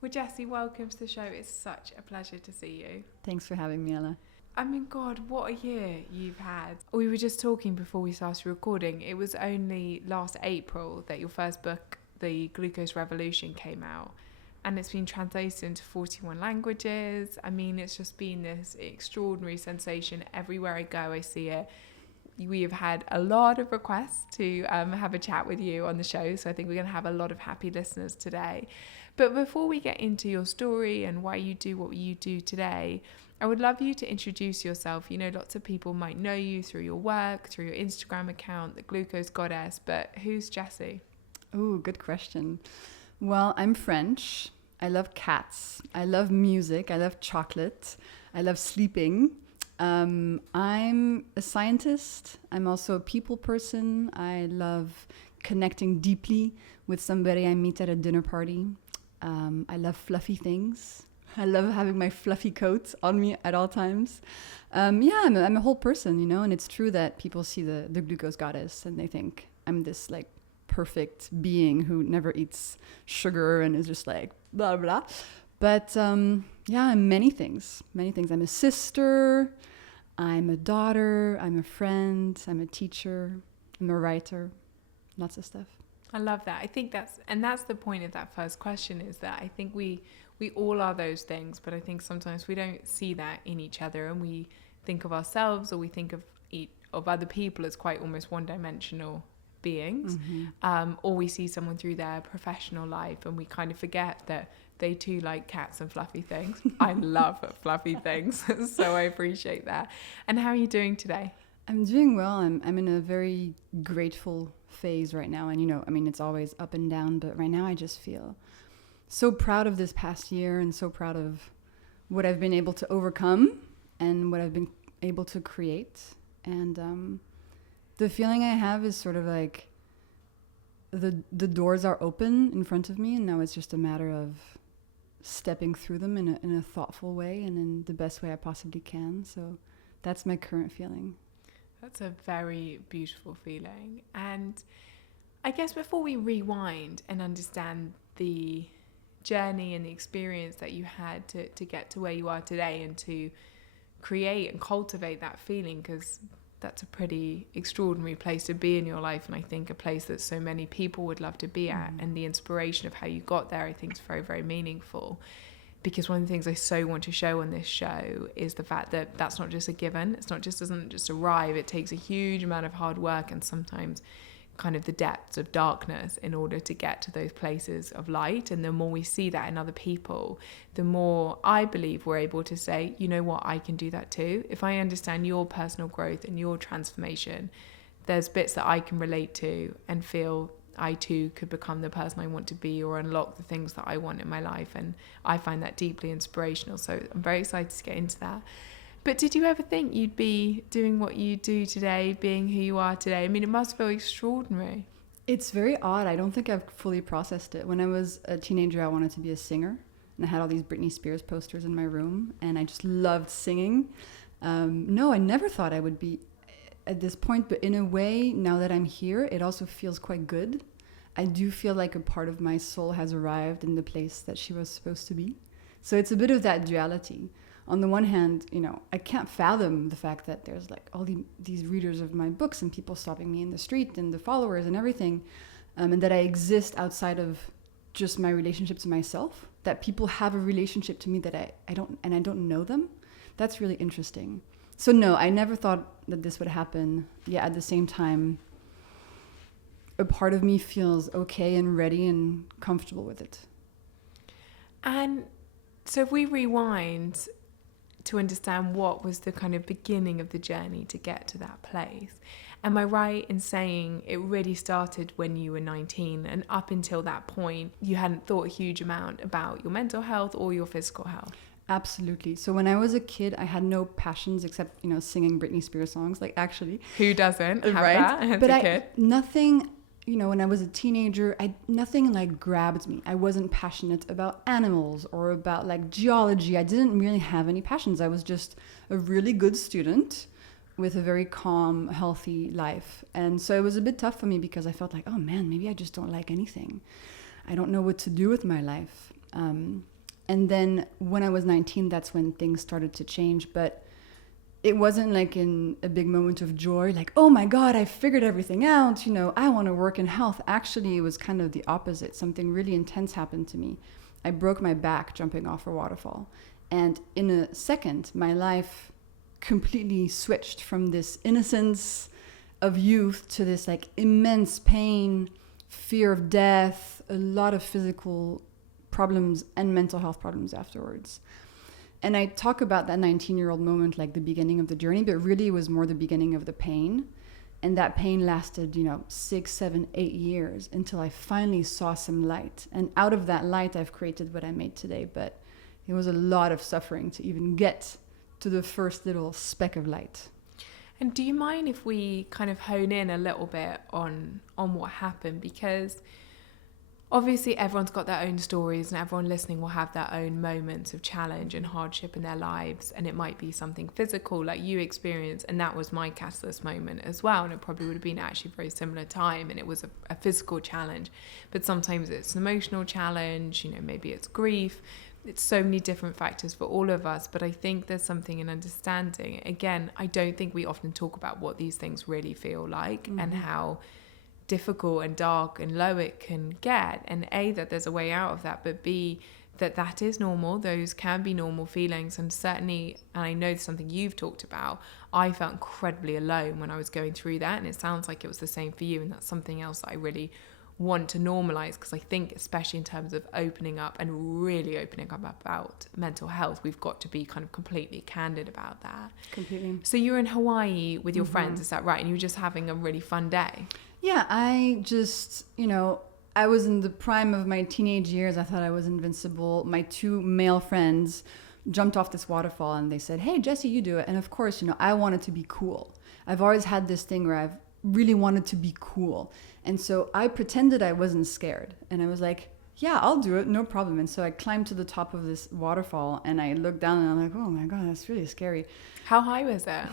Well, Jessie, welcome to the show. It's such a pleasure to see you. Thanks for having me, Ella. I mean, God, what a year you've had. We were just talking before we started recording. It was only last April that your first book, The Glucose Revolution, came out. And it's been translated into 41 languages. I mean, it's just been this extraordinary sensation. Everywhere I go, I see it. We have had a lot of requests to have a chat with you on the show. So I think we're going to have a lot of happy listeners today. But before we get into your story and why you do what you do today, I would love you to introduce yourself. You know, lots of people might know you through your work, through your Instagram account, the Glucose Goddess, but who's Jessie? Oh, good question. Well, I'm French. I love cats. I love music. I love chocolate. I love sleeping. I'm a scientist. I'm also a people person. I love connecting deeply with somebody I meet at a dinner party. I love fluffy things. I love having my fluffy coat on me at all times. I'm a whole person, you know, and it's true that people see the Glucose Goddess and they think I'm this like perfect being who never eats sugar and is just like blah, blah. But I'm many things. I'm a sister, I'm a daughter, I'm a friend, I'm a teacher, I'm a writer, lots of stuff. I love that. I think that's the point of that first question, is that I think we all are those things, but I think sometimes we don't see that in each other, and we think of ourselves or we think of other people as quite almost one-dimensional beings, or we see someone through their professional life and we kind of forget that they too like cats and fluffy things. I love fluffy things, so I appreciate that. And how are you doing today? I'm doing well. I'm in a very grateful phase right now, and you know, I mean, it's always up and down, but right now I just feel so proud of this past year and so proud of what I've been able to overcome and what I've been able to create. And the feeling I have is sort of like the doors are open in front of me, and now it's just a matter of stepping through them in a thoughtful way and in the best way I possibly can. So that's my current feeling. That's a very beautiful feeling. And I guess before we rewind and understand the journey and the experience that you had to get to where you are today and to create and cultivate that feeling, because that's a pretty extraordinary place to be in your life, and I think a place that so many people would love to be at, and the inspiration of how you got there I think is very, very meaningful. Because one of the things I so want to show on this show is the fact that that's not just a given. It's not just, doesn't just arrive. It takes a huge amount of hard work and sometimes kind of the depths of darkness in order to get to those places of light. And the more we see that in other people, the more I believe we're able to say, you know what, I can do that too. If I understand your personal growth and your transformation, there's bits that I can relate to and feel I too could become the person I want to be or unlock the things that I want in my life. And I find that deeply inspirational. So I'm very excited to get into that. But did you ever think you'd be doing what you do today, being who you are today? I mean, it must feel extraordinary. It's very odd. I don't think I've fully processed it. When I was a teenager, I wanted to be a singer. And I had all these Britney Spears posters in my room. And I just loved singing. No, I never thought I would be at this point, but in a way, now that I'm here, it also feels quite good. I do feel like a part of my soul has arrived in the place that she was supposed to be. So it's a bit of that duality. On the one hand, you know, I can't fathom the fact that there's like all these readers of my books and people stopping me in the street and the followers and everything, and that I exist outside of just my relationship to myself, that people have a relationship to me that I don't know them. That's really interesting. So no, I never thought that this would happen. Yeah, at the same time, a part of me feels okay and ready and comfortable with it. And so if we rewind to understand what was the kind of beginning of the journey to get to that place, am I right in saying it really started when you were 19, and up until that point you hadn't thought a huge amount about your mental health or your physical health? Absolutely. So when I was a kid, I had no passions except, you know, singing Britney Spears songs. Like, actually, who doesn't have right? that as but a kid? Nothing, you know, when I was a teenager, nothing like grabbed me. I wasn't passionate about animals or about like geology. I didn't really have any passions. I was just a really good student with a very calm, healthy life. And so it was a bit tough for me because I felt like, oh man, maybe I just don't like anything. I don't know what to do with my life. And then when I was 19, that's when things started to change. But it wasn't like in a big moment of joy, like, oh my God, I figured everything out. You know, I want to work in health. Actually, it was kind of the opposite. Something really intense happened to me. I broke my back jumping off a waterfall. And in a second, my life completely switched from this innocence of youth to this like immense pain, fear of death, a lot of physical problems and mental health problems afterwards. And I talk about that 19-year-old moment like the beginning of the journey, but really it was more the beginning of the pain. And that pain lasted, 6, 7, 8 years until I finally saw some light. And out of that light, I've created what I made today. But it was a lot of suffering to even get to the first little speck of light. And do you mind if we kind of hone in a little bit on what happened? Because obviously everyone's got their own stories and everyone listening will have their own moments of challenge and hardship in their lives. And it might be something physical like you experienced. And that was my catalyst moment as well. And it probably would have been actually a very similar time. And it was a physical challenge. But sometimes it's an emotional challenge, maybe it's grief. It's so many different factors for all of us. But I think there's something in understanding. Again, I don't think we often talk about what these things really feel like and how difficult and dark and low it can get, and A, that there's a way out of that, but B, that is normal. Those can be normal feelings. And certainly, and I know it's something you've talked about, I felt incredibly alone when I was going through that, and it sounds like it was the same for you. And that's something else that I really want to normalize, because I think especially in terms of opening up and really opening up about mental health, we've got to be kind of completely candid about that. Completely. So you were in Hawaii with your friends, is that right? And you were just having a really fun day. Yeah, I just, I was in the prime of my teenage years. I thought I was invincible. My 2 male friends jumped off this waterfall and they said, hey, Jessie, you do it. And of course, I wanted to be cool. I've always had this thing where I've really wanted to be cool. And so I pretended I wasn't scared. And I was like, yeah, I'll do it. No problem. And so I climbed to the top of this waterfall and I looked down and I'm like, oh my God, that's really scary. How high was it?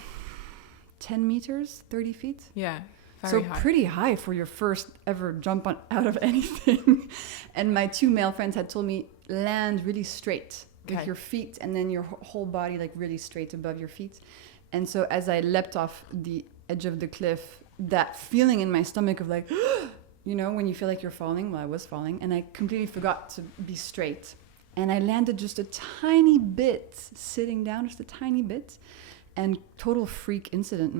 10 meters, 30 feet. Yeah. So high. Pretty high for your first ever jump out of anything. And my 2 male friends had told me, land really straight with your feet and then your whole body like really straight above your feet. And so as I leapt off the edge of the cliff, that feeling in my stomach of like, when you feel like you're falling, well, I was falling, and I completely forgot to be straight. And I landed just a tiny bit, sitting down just a tiny bit. And total freak incident.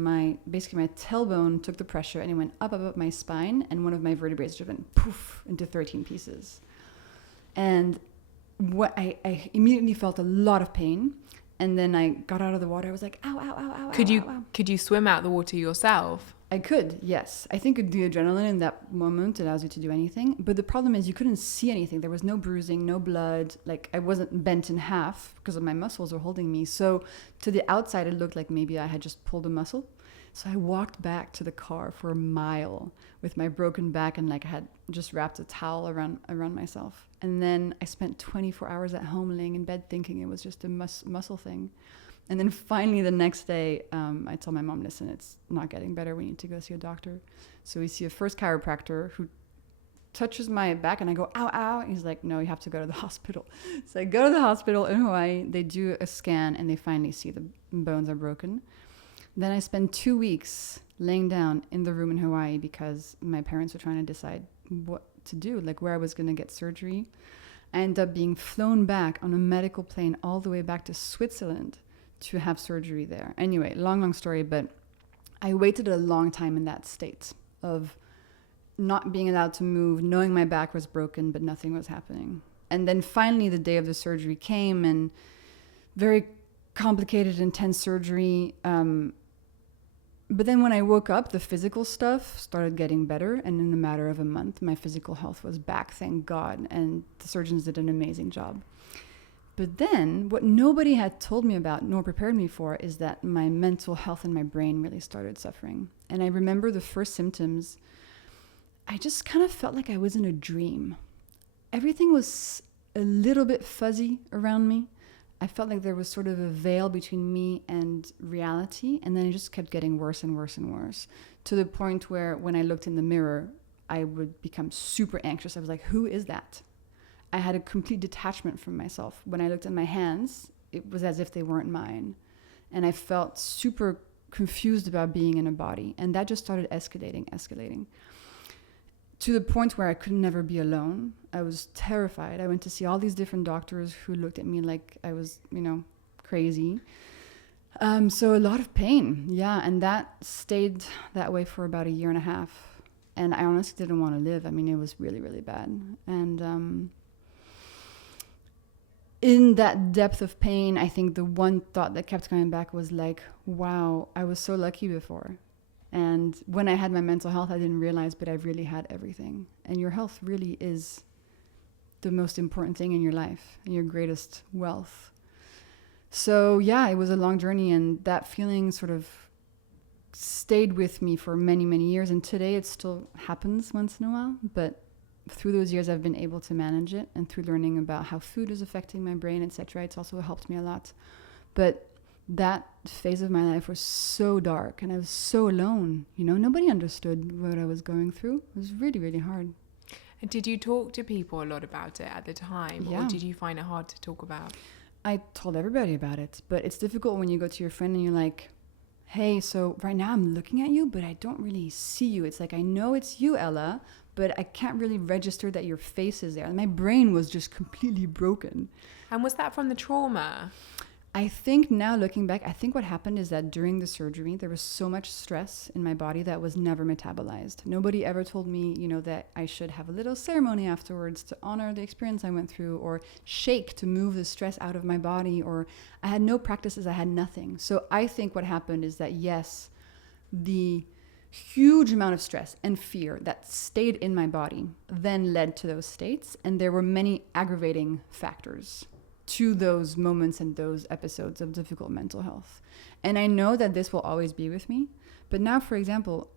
Basically my tailbone took the pressure and it went up my spine, and one of my vertebrae just went poof into 13 pieces. And what I immediately felt a lot of pain. And then I got out of the water. I was like, ow, ow, ow, ow. Could you swim out the water yourself? I could, yes. I think the adrenaline in that moment allows you to do anything. But the problem is you couldn't see anything. There was no bruising, no blood. Like I wasn't bent in half because of my muscles were holding me. So to the outside, it looked like maybe I had just pulled a muscle. So I walked back to the car for a mile with my broken back and like I had just wrapped a towel around myself. And then I spent 24 hours at home laying in bed thinking it was just a muscle thing. And then finally the next day, I told my mom, listen, it's not getting better. We need to go see a doctor. So we see a first chiropractor who touches my back and I go, ow, ow. And he's like, no, you have to go to the hospital. So I go to the hospital in Hawaii. They do a scan and they finally see the bones are broken. Then I spend 2 weeks laying down in the room in Hawaii because my parents were trying to decide what to do, like where I was going to get surgery. I ended up being flown back on a medical plane all the way back to Switzerland to have surgery there. Anyway, long story, but I waited a long time in that state of not being allowed to move, knowing my back was broken, but nothing was happening. And then finally the day of the surgery came, and very complicated, intense surgery. But then when I woke up, the physical stuff started getting better. And in a matter of a month, my physical health was back, thank God. And the surgeons did an amazing job. But then what nobody had told me about nor prepared me for is that my mental health and my brain really started suffering. And I remember the first symptoms, I just kind of felt like I was in a dream. Everything was a little bit fuzzy around me. I felt like there was sort of a veil between me and reality. And then it just kept getting worse and worse and worse, to the point where when I looked in the mirror, I would become super anxious. I was like, who is that? I had a complete detachment from myself. When I looked at my hands, it was as if they weren't mine. And I felt super confused about being in a body. And that just started escalating. To the point where I could never be alone. I was terrified. I went to see all these different doctors who looked at me like I was, crazy. So a lot of pain. Yeah. And that stayed that way for about 1.5 years. And I honestly didn't want to live. I mean, it was really, really bad. And in that depth of pain, I think the one thought that kept coming back was like, wow, I was so lucky before. And when I had my mental health, I didn't realize, but I've really had everything. And your health really is the most important thing in your life and your greatest wealth. So yeah, it was a long journey, and that feeling sort of stayed with me for many, many years. And today it still happens once in a while, but through those years I've been able to manage it, and through learning about how food is affecting my brain, etc., it's also helped me a lot. But that phase of my life was so dark, and I was so alone. Nobody understood what I was going through. It was really, really hard. And did you talk to people a lot about it at the time? Yeah. Or did you find it hard to talk about? I told everybody about it, but it's difficult when you go to your friend and you're like, hey, so right now I'm looking at you, but I don't really see you. It's like, I know it's you, Ella, but I can't really register that your face is there. And my brain was just completely broken. And was that from the trauma? I think now looking back, I think what happened is that during the surgery, there was so much stress in my body that was never metabolized. Nobody ever told me, that I should have a little ceremony afterwards to honor the experience I went through, or shake to move the stress out of my body, or I had no practices, I had nothing. So I think what happened is that, yes, the huge amount of stress and fear that stayed in my body then led to those states, and there were many aggravating factors to those moments and those episodes of difficult mental health. And I know that this will always be with me. But now, for example,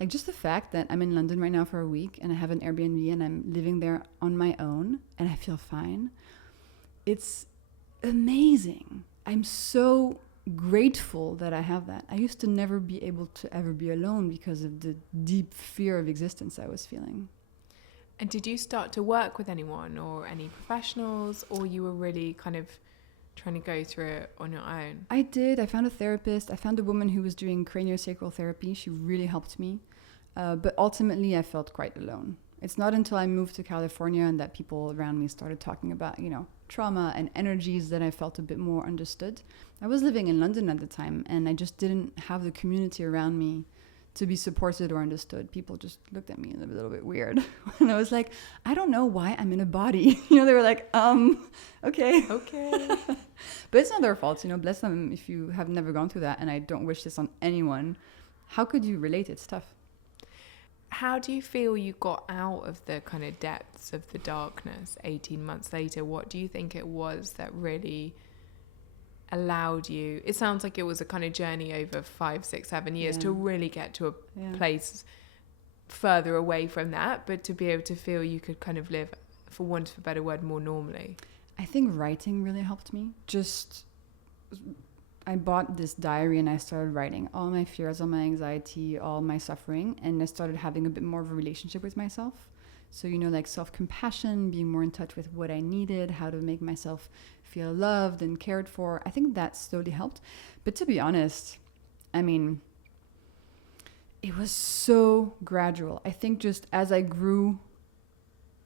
like just the fact that I'm in London right now for a week and I have an Airbnb and I'm living there on my own and I feel fine, it's amazing. I'm so grateful that I have that. I used to never be able to ever be alone because of the deep fear of existence I was feeling. And did you start to work with anyone or any professionals, or you were really kind of trying to go through it on your own? I did. I found a therapist. I found a woman who was doing craniosacral therapy. She really helped me. But ultimately, I felt quite alone. It's not until I moved to California and that people around me started talking about, trauma and energies that I felt a bit more understood. I was living in London at the time, and I just didn't have the community around me to be supported or understood. People just looked at me a little bit weird. And I was like, I don't know why I'm in a body. They were like, okay. But it's not their fault, bless them if you have never gone through that. And I don't wish this on anyone. How could you relate? It's tough. How do you feel you got out of the kind of depths of the darkness 18 months later? What do you think it was that really allowed you? It sounds like it was a kind of journey over 5, 6, 7 years to really get to a place further away from that, but to be able to feel you could kind of live, for want of a better word, more normally. I think writing really helped me. I bought this diary and I started writing all my fears, all my anxiety, all my suffering, and I started having a bit more of a relationship with myself. So, like self-compassion, being more in touch with what I needed, how to make myself feel loved and cared for. I think that slowly helped. But to be honest, it was so gradual. I think just as I grew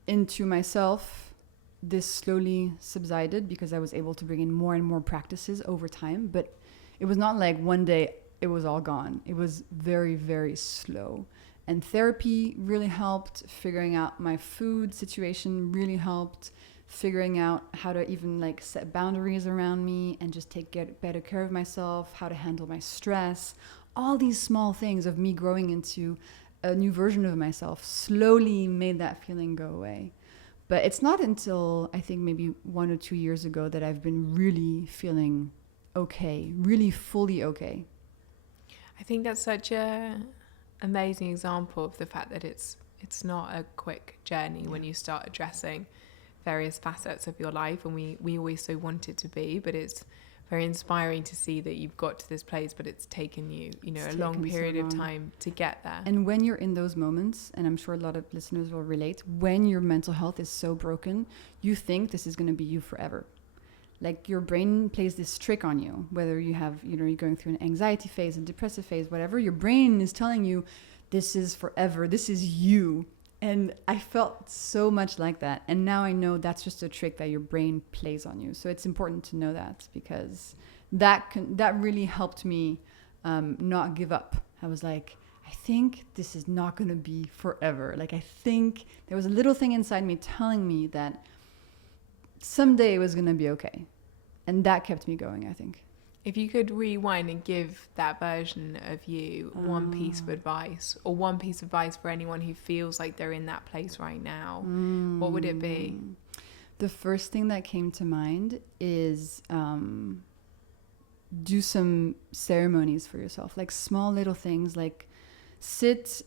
into myself, this slowly subsided because I was able to bring in more and more practices over time. But it was not like one day it was all gone. It was very, very slow. And therapy really helped. Figuring out my food situation really helped. Figuring out how to even set boundaries around me and just get better care of myself, how to handle my stress. All these small things of me growing into a new version of myself slowly made that feeling go away. But it's not until I think maybe 1 or 2 years ago that I've been really feeling okay, really fully okay. I think that's such a amazing example of the fact that it's not a quick journey when you start addressing various facets of your life, and we always so want it to be, but it's very inspiring to see that you've got to this place, but it's taken you, It's a long taken so period of long. time to get there. And when you're in those moments, and I'm sure a lot of listeners will relate, when your mental health is so broken, you think this is going to be you forever. Like your brain plays this trick on you, whether you have, you're going through an anxiety phase, a depressive phase, whatever, your brain is telling you, this is forever, this is you. And I felt so much like that. And now I know that's just a trick that your brain plays on you. So it's important to know that, because that really helped me not give up. I was like, I think this is not going to be forever. Like, I think there was a little thing inside me telling me that someday it was going to be okay. And that kept me going, I think. If you could rewind and give that version of you one piece of advice, or one piece of advice for anyone who feels like they're in that place right now, what would it be? The first thing that came to mind is do some ceremonies for yourself, like small little things, like sit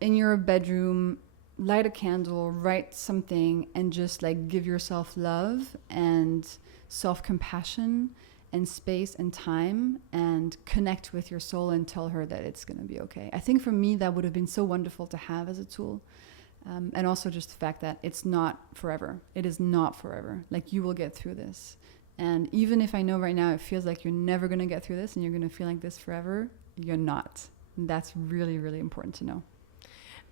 in your bedroom, light a candle, write something, and just like give yourself love and self-compassion and space and time, and connect with your soul and tell her that it's going to be okay. I think for me, that would have been so wonderful to have as a tool. And also just the fact that it's not forever. It is not forever. Like, you will get through this. And even if I know right now it feels like you're never going to get through this and you're going to feel like this forever, you're not. And that's really, really important to know.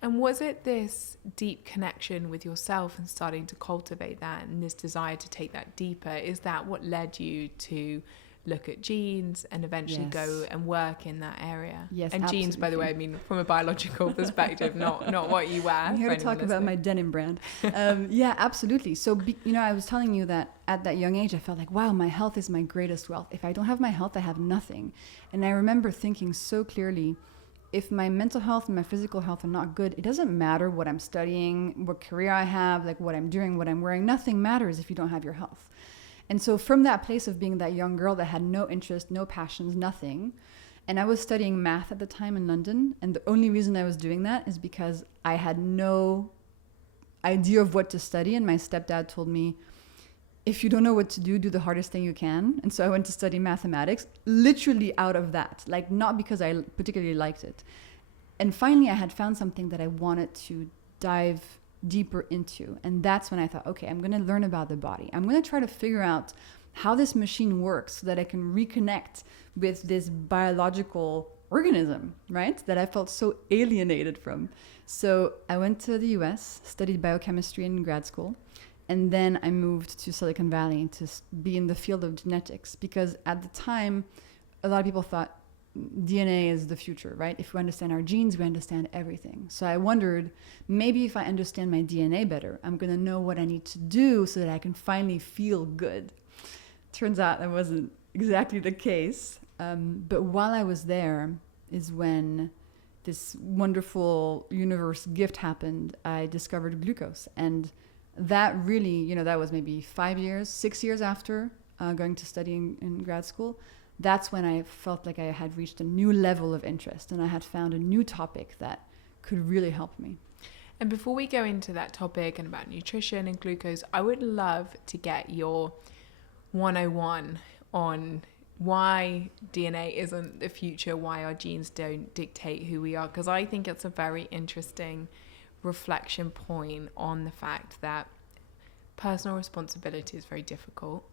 And was it this deep connection with yourself and starting to cultivate that, and this desire to take that deeper? Is that what led you to look at genes and eventually go and work in that area? Yes, and absolutely. genes, by the way, I mean from a biological perspective, not what you wear. I'm here to talk about my denim brand. Yeah, absolutely. So, I was telling you that at that young age, I felt like, wow, my health is my greatest wealth. If I don't have my health, I have nothing. And I remember thinking so clearly, if my mental health and my physical health are not good, it doesn't matter what I'm studying, what career I have, like what I'm doing, what I'm wearing. Nothing matters if you don't have your health. And so from that place of being that young girl that had no interest, no passions, nothing, and I was studying math at the time in London, and the only reason I was doing that is because I had no idea of what to study, and my stepdad told me, if you don't know what to do the hardest thing you can. And so I went to study mathematics, literally out of that, like not because I particularly liked it. And finally, I had found something that I wanted to dive deeper into. And that's when I thought, okay, I'm going to learn about the body. I'm going to try to figure out how this machine works so that I can reconnect with this biological organism, right? That I felt so alienated from. So I went to the US, studied biochemistry in grad school. And then I moved to Silicon Valley to be in the field of genetics, because at the time, a lot of people thought DNA is the future, right? If we understand our genes, we understand everything. So I wondered, maybe if I understand my DNA better, I'm going to know what I need to do so that I can finally feel good. Turns out that wasn't exactly the case. But while I was there is when this wonderful universe gift happened. I discovered glucose. And that really, that was maybe 6 years after going to study in grad school. That's when I felt like I had reached a new level of interest, and I had found a new topic that could really help me. And before we go into that topic and about nutrition and glucose, I would love to get your 101 on why DNA isn't the future, why our genes don't dictate who we are, because I think it's a very interesting reflection point on the fact that personal responsibility is very difficult.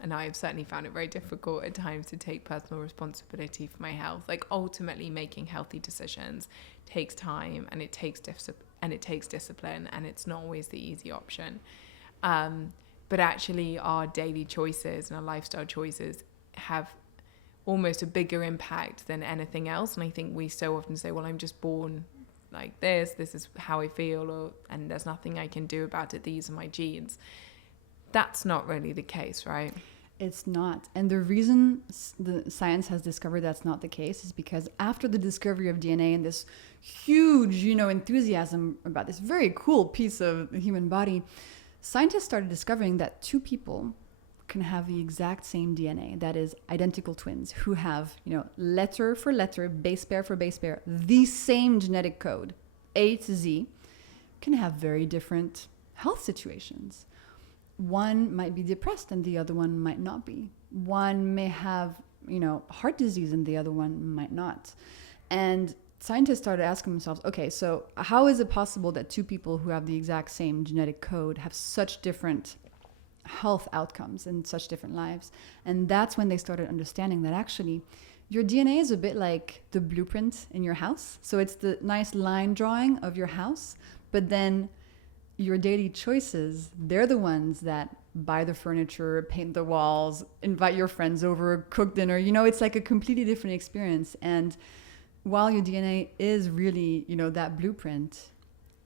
And I've certainly found it very difficult at times to take personal responsibility for my health. Like, ultimately, making healthy decisions takes time, and it takes discipline, and it's not always the easy option. But actually, our daily choices and our lifestyle choices have almost a bigger impact than anything else. And I think we so often say, well, I'm just born like this is how I feel, and there's nothing I can do about it, these are my genes. That's not really the case, right? It's not. And the reason the science has discovered that's not the case is because after the discovery of DNA and this huge, enthusiasm about this very cool piece of the human body, scientists started discovering that two people can have the exact same DNA, that is identical twins, who have, letter for letter, base pair for base pair, the same genetic code, A to Z, can have very different health situations. One might be depressed and the other one might not be. one may have, heart disease and the other one might not. And scientists started asking themselves, okay, so how is it possible that two people who have the exact same genetic code have such different health outcomes and such different lives? And that's when they started understanding that actually your DNA is a bit like the blueprint in your house. So it's the nice line drawing of your house, but then your daily choices, they're the ones that buy the furniture, paint the walls, invite your friends over, cook dinner. It's like a completely different experience. And while your DNA is really, that blueprint,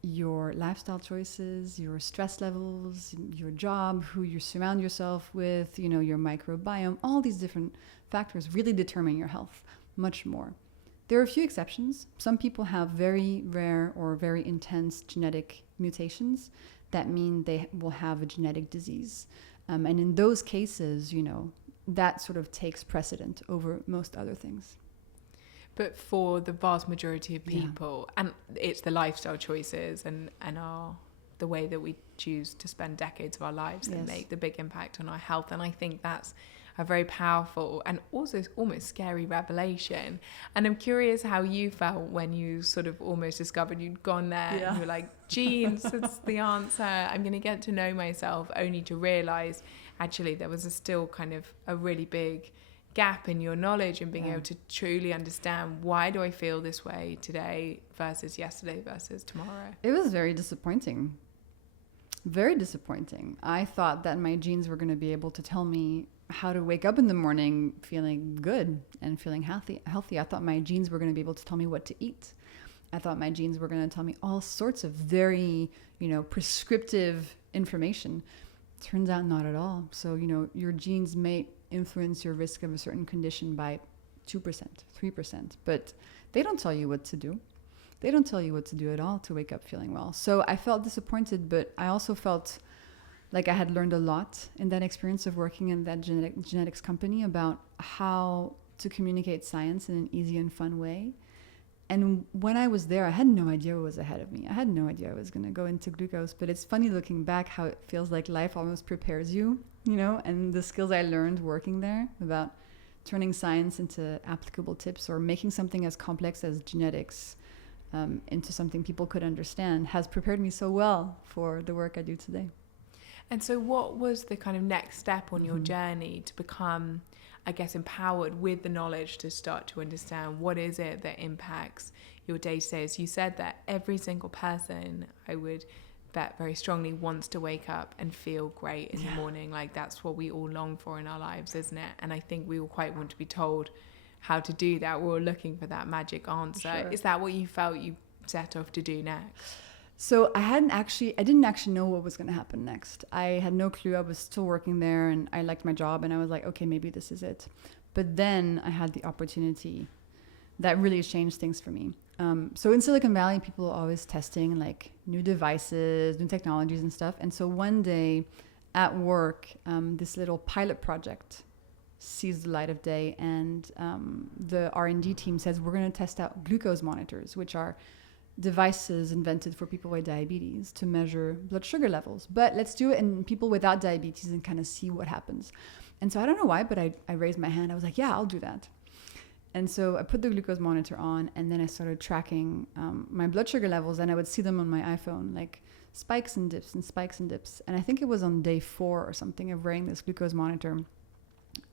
your lifestyle choices, your stress levels, your job, who you surround yourself with, your microbiome, all these different factors really determine your health much more. There are a few exceptions. Some people have very rare or very intense genetic mutations that mean they will have a genetic disease. And in those cases, that sort of takes precedent over most other things. But for the vast majority of people, and it's the lifestyle choices and the way that we choose to spend decades of our lives that make the big impact on our health. And I think that's a very powerful and also almost scary revelation. And I'm curious how you felt when you sort of almost discovered you'd gone there and you were like, genes, that's the answer. I'm going to get to know myself, only to realize actually there was still kind of a really big gap in your knowledge and being able to truly understand, why do I feel this way today versus yesterday versus tomorrow? It was very disappointing. Very disappointing. I thought that my genes were going to be able to tell me how to wake up in the morning feeling good and feeling healthy. I thought my genes were going to be able to tell me what to eat. I thought my genes were going to tell me all sorts of very, prescriptive information. Turns out not at all. So, your genes may influence your risk of a certain condition by 2%, 3%, but they don't tell you what to do. They don't tell you what to do at all to wake up feeling well. So I felt disappointed, but I also felt like I had learned a lot in that experience of working in that genetics company about how to communicate science in an easy and fun way. And when I was there, I had no idea what was ahead of me. I had no idea I was going to go into glucose, but it's funny looking back how it feels like life almost prepares you, and the skills I learned working there about turning science into applicable tips or making something as complex as genetics into something people could understand has prepared me so well for the work I do today. And so what was the kind of next step on your journey to become, I guess, empowered with the knowledge to start to understand what is it that impacts your day-to-day? As you said that every single person, I would bet very strongly, wants to wake up and feel great in the morning. Like that's what we all long for in our lives, isn't it? And I think we all quite want to be told how to do that. We're all looking for that magic answer. Sure. Is that what you felt you set off to do next? So I didn't actually know what was going to happen next. I had no clue. I was still working there and I liked my job and I was like, okay, maybe this is it. But then I had the opportunity that really changed things for me. So in Silicon Valley, people are always testing like new devices, new technologies and stuff. And so one day at work, this little pilot project sees the light of day and the R&D team says, we're going to test out glucose monitors, which are devices invented for people with diabetes to measure blood sugar levels. But let's do it in people without diabetes and kind of see what happens. And so I don't know why, but I raised my hand. I was like, yeah, I'll do that. And so I put the glucose monitor on and then I started tracking my blood sugar levels and I would see them on my iPhone, like spikes and dips and spikes and dips. And I think it was on day 4 or something of wearing this glucose monitor,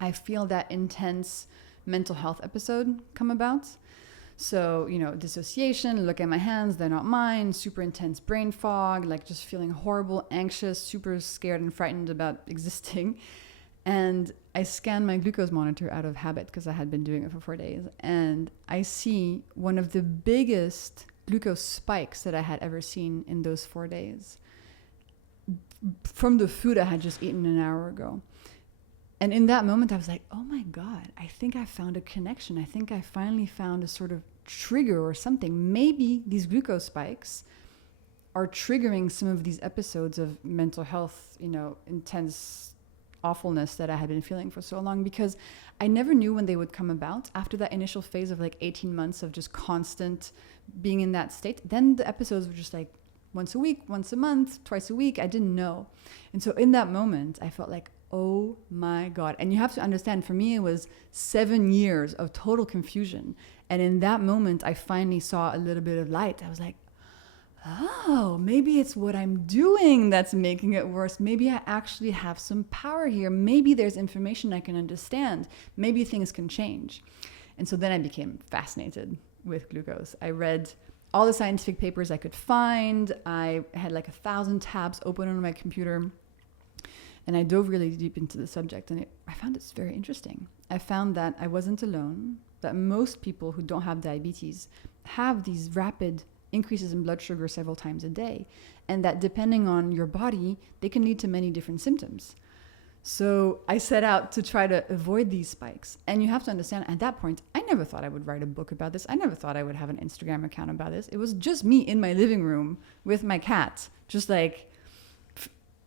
I feel that intense mental health episode come about. So, dissociation, look at my hands, they're not mine, super intense brain fog, like just feeling horrible, anxious, super scared and frightened about existing. And I scanned my glucose monitor out of habit because I had been doing it for 4 days. And I see one of the biggest glucose spikes that I had ever seen in those 4 days from the food I had just eaten an hour ago. And in that moment, I was like, oh my God, I think I found a connection. I think I finally found a sort of trigger or something. Maybe these glucose spikes are triggering some of these episodes of mental health, intense awfulness that I had been feeling for so long, because I never knew when they would come about. After that initial phase of like 18 months of just constant being in that state, then the episodes were just like once a week, once a month, twice a week. I didn't know. And so in that moment, I felt like, oh my God. And you have to understand, for me, it was 7 years of total confusion. And in that moment, I finally saw a little bit of light. I was like, oh, maybe it's what I'm doing that's making it worse. Maybe I actually have some power here. Maybe there's information I can understand. Maybe things can change. And so then I became fascinated with glucose. I read all the scientific papers I could find. I had like 1,000 tabs open on my computer. And I dove really deep into the subject. And I found it's very interesting. I found that I wasn't alone, that most people who don't have diabetes have these rapid increases in blood sugar several times a day, and that depending on your body, they can lead to many different symptoms. So I set out to try to avoid these spikes. And you have to understand, at that point, I never thought I would write a book about this. I never thought I would have an Instagram account about this. It was just me in my living room with my cat, just like,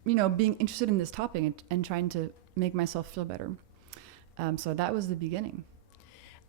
being interested in this topic and trying to make myself feel better. So that was the beginning.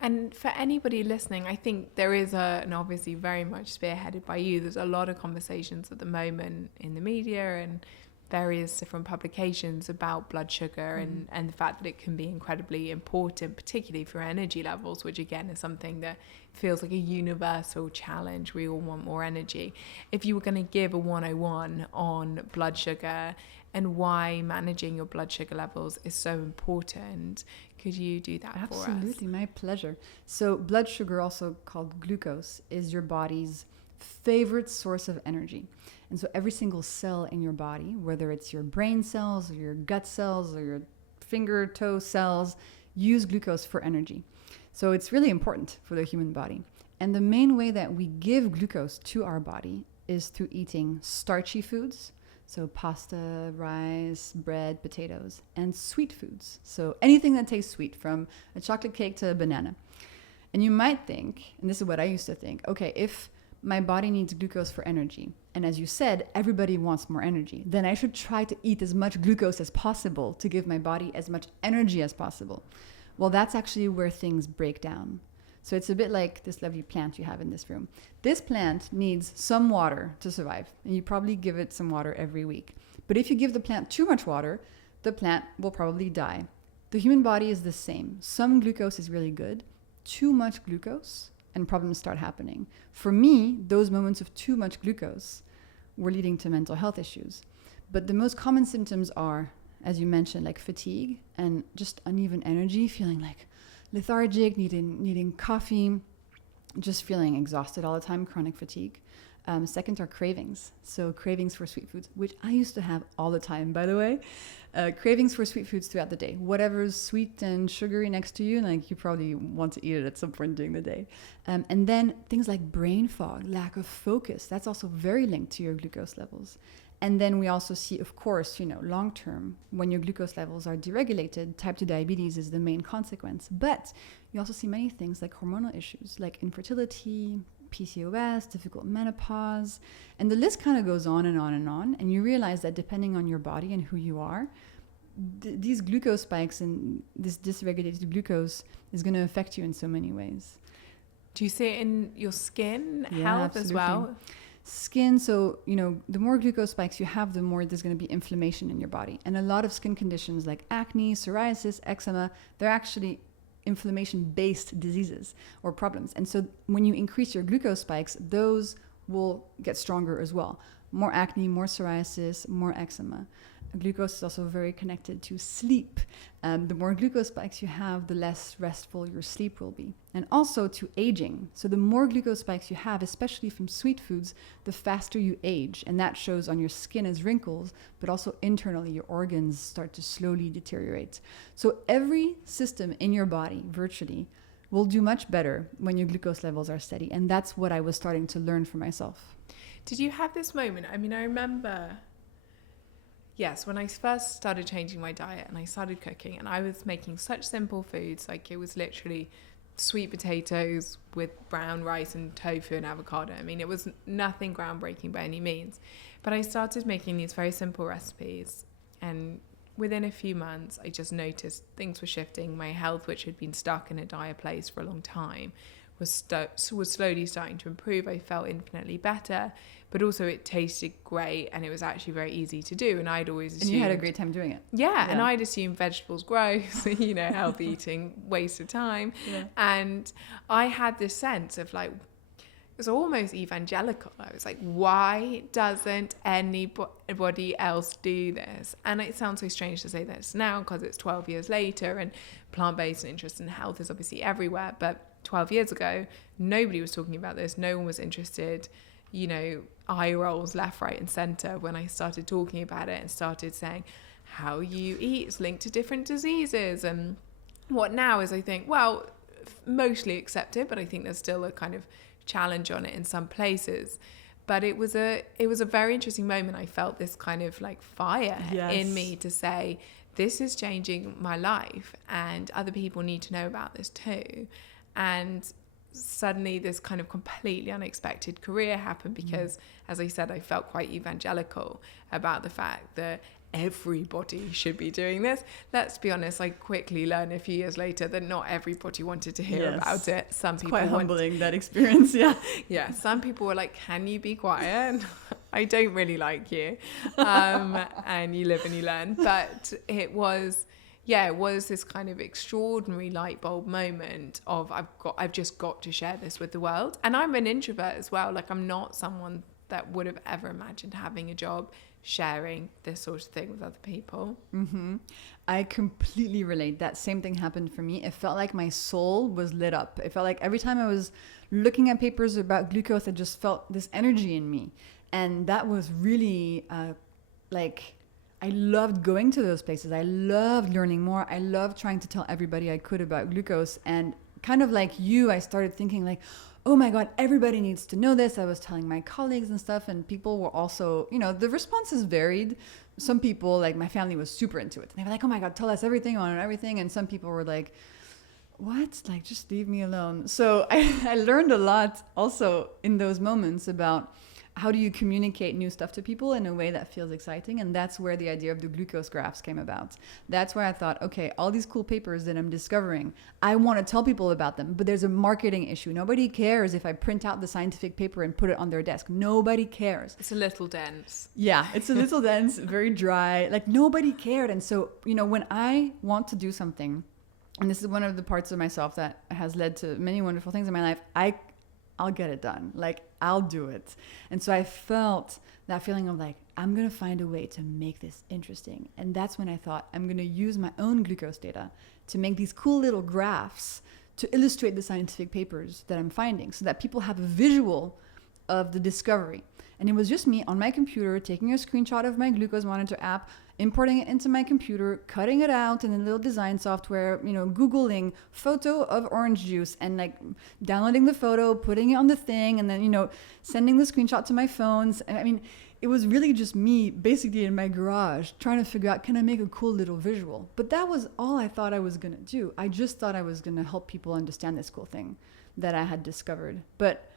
And for anybody listening, I think there is and obviously very much spearheaded by you, there's a lot of conversations at the moment in the media and various different publications about blood sugar and the fact that it can be incredibly important, particularly for energy levels, which again is something that feels like a universal challenge. We all want more energy. If you were going to give a 101 on blood sugar and why managing your blood sugar levels is so important, could you do that for us? Absolutely, my pleasure. So blood sugar, also called glucose, is your body's favorite source of energy. And so every single cell in your body, whether it's your brain cells or your gut cells or your finger toe cells, use glucose for energy. So it's really important for the human body. And the main way that we give glucose to our body is through eating starchy foods. So pasta, rice, bread, potatoes, and sweet foods. So anything that tastes sweet, from a chocolate cake to a banana. And you might think, and this is what I used to think, okay, if my body needs glucose for energy, and as you said, everybody wants more energy, then I should try to eat as much glucose as possible to give my body as much energy as possible. Well, that's actually where things break down. So it's a bit like this lovely plant you have in this room. This plant needs some water to survive, and you probably give it some water every week. But if you give the plant too much water, the plant will probably die. The human body is the same. Some glucose is really good. Too much glucose, and problems start happening. For me, those moments of too much glucose were leading to mental health issues. But the most common symptoms are, as you mentioned, like fatigue and just uneven energy, feeling like lethargic, needing coffee, just feeling exhausted all the time, chronic fatigue. Second are cravings. So cravings for sweet foods, which I used to have all the time, by the way. Cravings for sweet foods throughout the day. Whatever's sweet and sugary next to you, like you probably want to eat it at some point during the day. And then things like brain fog, lack of focus. That's also very linked to your glucose levels. And then we also see, of course, long term, when your glucose levels are deregulated, type 2 diabetes is the main consequence. But you also see many things like hormonal issues, like infertility, PCOS, difficult menopause, and the list kind of goes on and on and on. And you realize that depending on your body and who you are, these glucose spikes and this dysregulated glucose is going to affect you in so many ways. Do you see it in your skin health absolutely. As well? Skin, so, the more glucose spikes you have, the more there's going to be inflammation in your body. And a lot of skin conditions like acne, psoriasis, eczema, they're actually inflammation-based diseases or problems. And so when you increase your glucose spikes, those will get stronger as well. More acne, more psoriasis, more eczema. Glucose is also very connected to sleep. The more glucose spikes you have, the less restful your sleep will be. And also to aging. So the more glucose spikes you have, especially from sweet foods, the faster you age. And that shows on your skin as wrinkles, but also internally your organs start to slowly deteriorate. So every system in your body, virtually, will do much better when your glucose levels are steady. And that's what I was starting to learn for myself. Did you have this moment? I mean, I remember... Yes, when I first started changing my diet and I started cooking, and I was making such simple foods, like it was literally sweet potatoes with brown rice and tofu and avocado. I mean, it was nothing groundbreaking by any means. But I started making these very simple recipes, and within a few months, I just noticed things were shifting. My health, which had been stuck in a dire place for a long time, was slowly starting to improve. I felt infinitely better, but also it tasted great and it was actually very easy to do. And I'd always assumed, and you had a great time doing it. Yeah, and I'd assumed vegetables gross, you know, healthy eating, waste of time. Yeah. And I had this sense of like, it was almost evangelical. I was like, why doesn't anybody else do this? And it sounds so strange to say this now because it's 12 years later and plant-based and interest in health is obviously everywhere. But 12 years ago, nobody was talking about this. No one was interested. You know, eye rolls left, right and center when I started talking about it and started saying how you eat is linked to different diseases. And what now is, I think, well, mostly accepted, but I think there's still a kind of challenge on it in some places. But it was a very interesting moment. I felt this kind of like fire in me to say, this is changing my life and other people need to know about this too. And suddenly this kind of completely unexpected career happened because, as I said, I felt quite evangelical about the fact that everybody should be doing this. Let's be honest, I quickly learned a few years later that not everybody wanted to hear about it. Some people quite humbling, that experience. Yeah, some people were like, can you be quiet? I don't really like you. And you live and you learn. But it was this kind of extraordinary light bulb moment of I've just got to share this with the world. And I'm an introvert as well. Like, I'm not someone that would have ever imagined having a job sharing this sort of thing with other people. Mm-hmm. I completely relate. That same thing happened for me. It felt like my soul was lit up. It felt like every time I was looking at papers about glucose, I just felt this energy in me. And that was really I loved going to those places. I loved learning more. I loved trying to tell everybody I could about glucose. And kind of like you, I started thinking like, oh my God, everybody needs to know this. I was telling my colleagues and stuff, and people were also, you know, the responses varied. Some people, like my family, was super into it. And they were like, oh my God, tell us everything on everything. And some people were like, what? Like, just leave me alone. So I learned a lot also in those moments about how do you communicate new stuff to people in a way that feels exciting? And that's where the idea of the glucose graphs came about. That's where I thought, okay, all these cool papers that I'm discovering, I want to tell people about them, but there's a marketing issue. Nobody cares if I print out the scientific paper and put it on their desk. Nobody cares. It's a little dense. Yeah, it's a little dense, very dry. Like, nobody cared. And so, you know, when I want to do something, and this is one of the parts of myself that has led to many wonderful things in my life, I'll get it done. Like, I'll do it. And so I felt that feeling of like, I'm going to find a way to make this interesting. And that's when I thought, I'm going to use my own glucose data to make these cool little graphs to illustrate the scientific papers that I'm finding so that people have a visual of the discovery. And it was just me on my computer taking a screenshot of my glucose monitor app, importing it into my computer, cutting it out in a little design software, you know, Googling photo of orange juice and like downloading the photo, putting it on the thing, and then, you know, sending the screenshot to my phones. And I mean, it was really just me basically in my garage trying to figure out, can I make a cool little visual? But that was all I thought I was going to do. I just thought I was going to help people understand this cool thing that I had discovered. But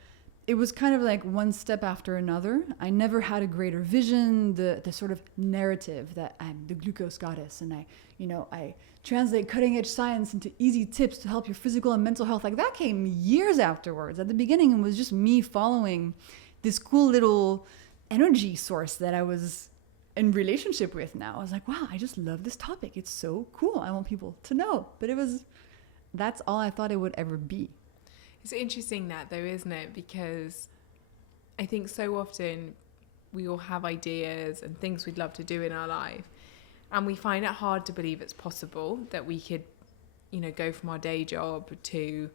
it was kind of like one step after another. I never had a greater vision, the sort of narrative that I'm the glucose goddess and I translate cutting edge science into easy tips to help your physical and mental health. Like, that came years afterwards. At the beginning, it was just me following this cool little energy source that I was in relationship with now. I was like, wow, I just love this topic. It's so cool. I want people to know. But that's all I thought it would ever be. It's interesting that though, isn't it? Because I think so often we all have ideas and things we'd love to do in our life, and we find it hard to believe it's possible that we could, you know, go from our day job to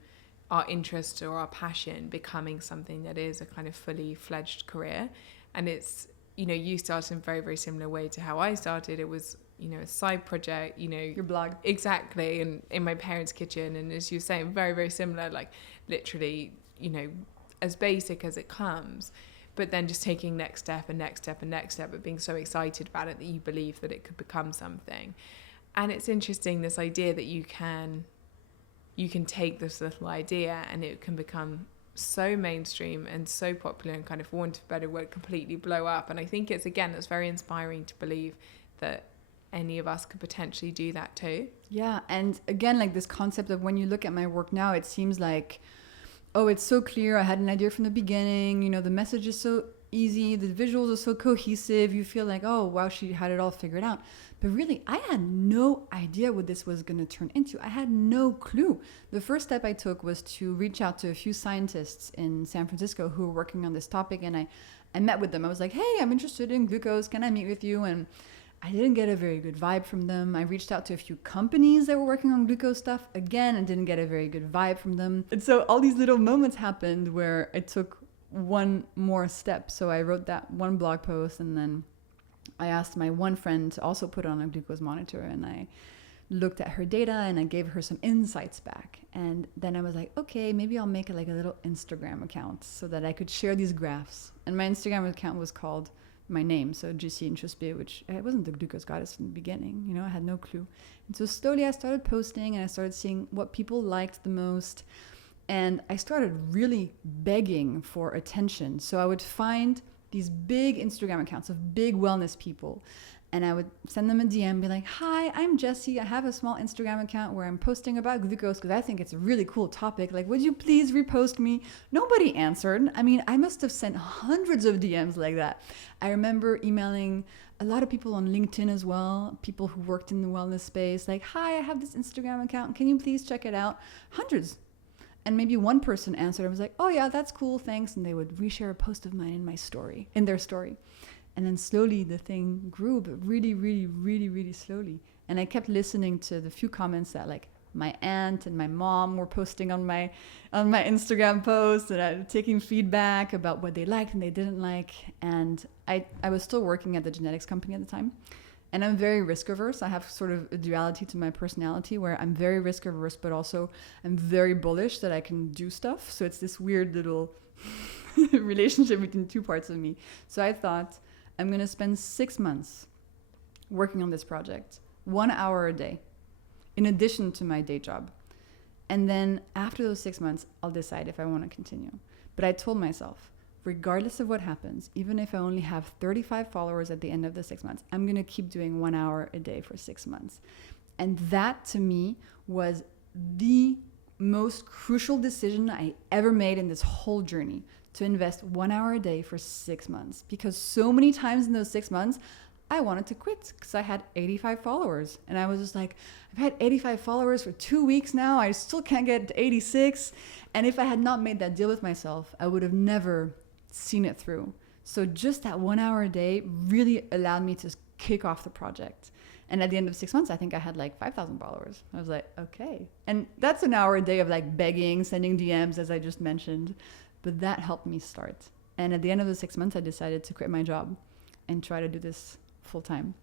our interest or our passion becoming something that is a kind of fully fledged career. And it's, you know, you started in a very, very similar way to how I started. It was, you know, a side project, you know, your blog. Exactly. And in my parents' kitchen. And as you were saying, very, very similar, like literally, you know, as basic as it comes, but then just taking next step and next step and next step, but being so excited about it that you believe that it could become something. And it's interesting, this idea that you can take this little idea and it can become so mainstream and so popular and kind of, for want of a better word, completely blow up. And I think it's very inspiring to believe that any of us could potentially do that too. Yeah. And again, like this concept of when you look at my work now, it seems like oh, it's so clear. I had an idea from the beginning. You know, the message is so easy. The visuals are so cohesive. You feel like, oh, wow, she had it all figured out. But really, I had no idea what this was going to turn into. I had no clue. The first step I took was to reach out to a few scientists in San Francisco who were working on this topic. And I met with them. I was like, hey, I'm interested in glucose. Can I meet with you? And I didn't get a very good vibe from them. I reached out to a few companies that were working on glucose stuff. Again, I didn't get a very good vibe from them. And so all these little moments happened where I took one more step. So I wrote that one blog post, and then I asked my one friend to also put on a glucose monitor, and I looked at her data and I gave her some insights back. And then I was like, okay, maybe I'll make a little Instagram account so that I could share these graphs. And my Instagram account was called my name, so Jessie Inchauspé, which I wasn't the glucose goddess in the beginning, you know, I had no clue. And so slowly I started posting, and I started seeing what people liked the most, and I started really begging for attention. So I would find these big Instagram accounts of big wellness people, and I would send them a DM, be like, hi, I'm Jessie. I have a small Instagram account where I'm posting about glucose because I think it's a really cool topic. Like, would you please repost me? Nobody answered. I mean, I must have sent hundreds of DMs like that. I remember emailing a lot of people on LinkedIn as well, people who worked in the wellness space, like, hi, I have this Instagram account. Can you please check it out? Hundreds. And maybe one person answered. I was like, oh yeah, that's cool, thanks. And they would reshare a post of mine in their story. And then slowly the thing grew, but really, really, really, really slowly. And I kept listening to the few comments that like my aunt and my mom were posting on my Instagram posts, and I was taking feedback about what they liked and they didn't like. And I was still working at the genetics company at the time. And I'm very risk averse. I have sort of a duality to my personality where I'm very risk averse, but also I'm very bullish that I can do stuff. So it's this weird little relationship between two parts of me. So I thought, I'm going to spend 6 months working on this project, 1 hour a day, in addition to my day job. And then after those 6 months, I'll decide if I want to continue. But I told myself, regardless of what happens, even if I only have 35 followers at the end of the 6 months, I'm going to keep doing 1 hour a day for 6 months. And that to me was the most crucial decision I ever made in this whole journey, to invest 1 hour a day for 6 months. Because so many times in those 6 months, I wanted to quit because I had 85 followers. And I was just like, I've had 85 followers for 2 weeks now. I still can't get to 86. And if I had not made that deal with myself, I would have never seen it through. So just that 1 hour a day really allowed me to kick off the project. And at the end of 6 months, I think I had like 5,000 followers. I was like, okay. And that's an hour a day of like begging, sending DMs, as I just mentioned. But that helped me start. And at the end of the 6 months, I decided to quit my job and try to do this full time.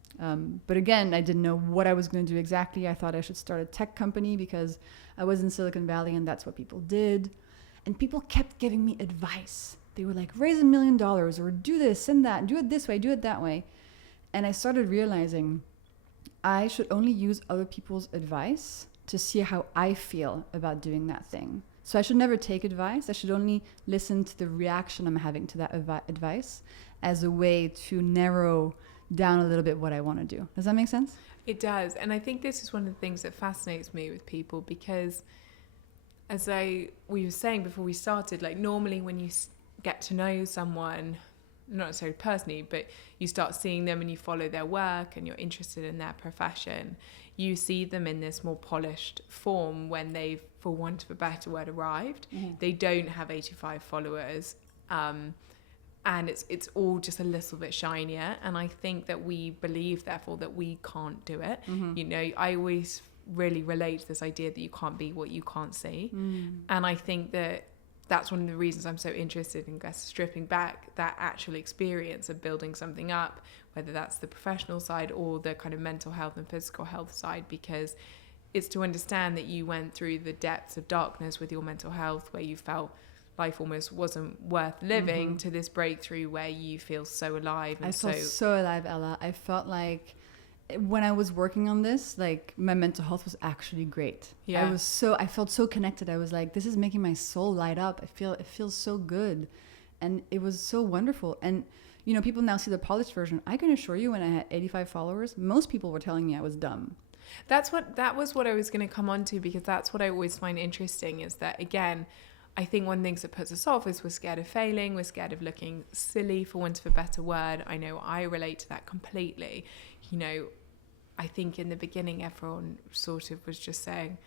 But again, I didn't know what I was going to do exactly. I thought I should start a tech company because I was in Silicon Valley and that's what people did. And people kept giving me advice. They were like, raise $1 million or do this and that, do it this way, do it that way. And I started realizing I should only use other people's advice to see how I feel about doing that thing. So I should never take advice. I should only listen to the reaction I'm having to that advice as a way to narrow down a little bit what I want to do. Does that make sense? It does. And I think this is one of the things that fascinates me with people, because as we were saying before we started, like normally when you get to know someone, not necessarily personally, but you start seeing them and you follow their work and you're interested in their profession, you see them in this more polished form when they've, for want of a better word, arrived. Mm-hmm. They don't have 85 followers, and it's all just a little bit shinier. And I think that we believe, therefore, that we can't do it. Mm-hmm. You know, I always really relate to this idea that you can't be what you can't see. And I think that that's one of the reasons I'm so interested in stripping back that actual experience of building something up, whether that's the professional side or the kind of mental health and physical health side, because it's to understand that you went through the depths of darkness with your mental health where you felt life almost wasn't worth living, to this breakthrough where you feel so alive. And I felt so alive, Ella. I felt like when I was working on this, like my mental health was actually great. Yeah. I felt so connected. I was like, this is making my soul light up. It feels so good. And it was so wonderful. And, you know, people now see the polished version. I can assure you when I had 85 followers, most people were telling me I was dumb. That was what I was going to come on to, because that's what I always find interesting is that, again, I think one of the things that puts us off is we're scared of failing, we're scared of looking silly, for want of a better word. I know I relate to that completely. I think in the beginning everyone sort of was just saying,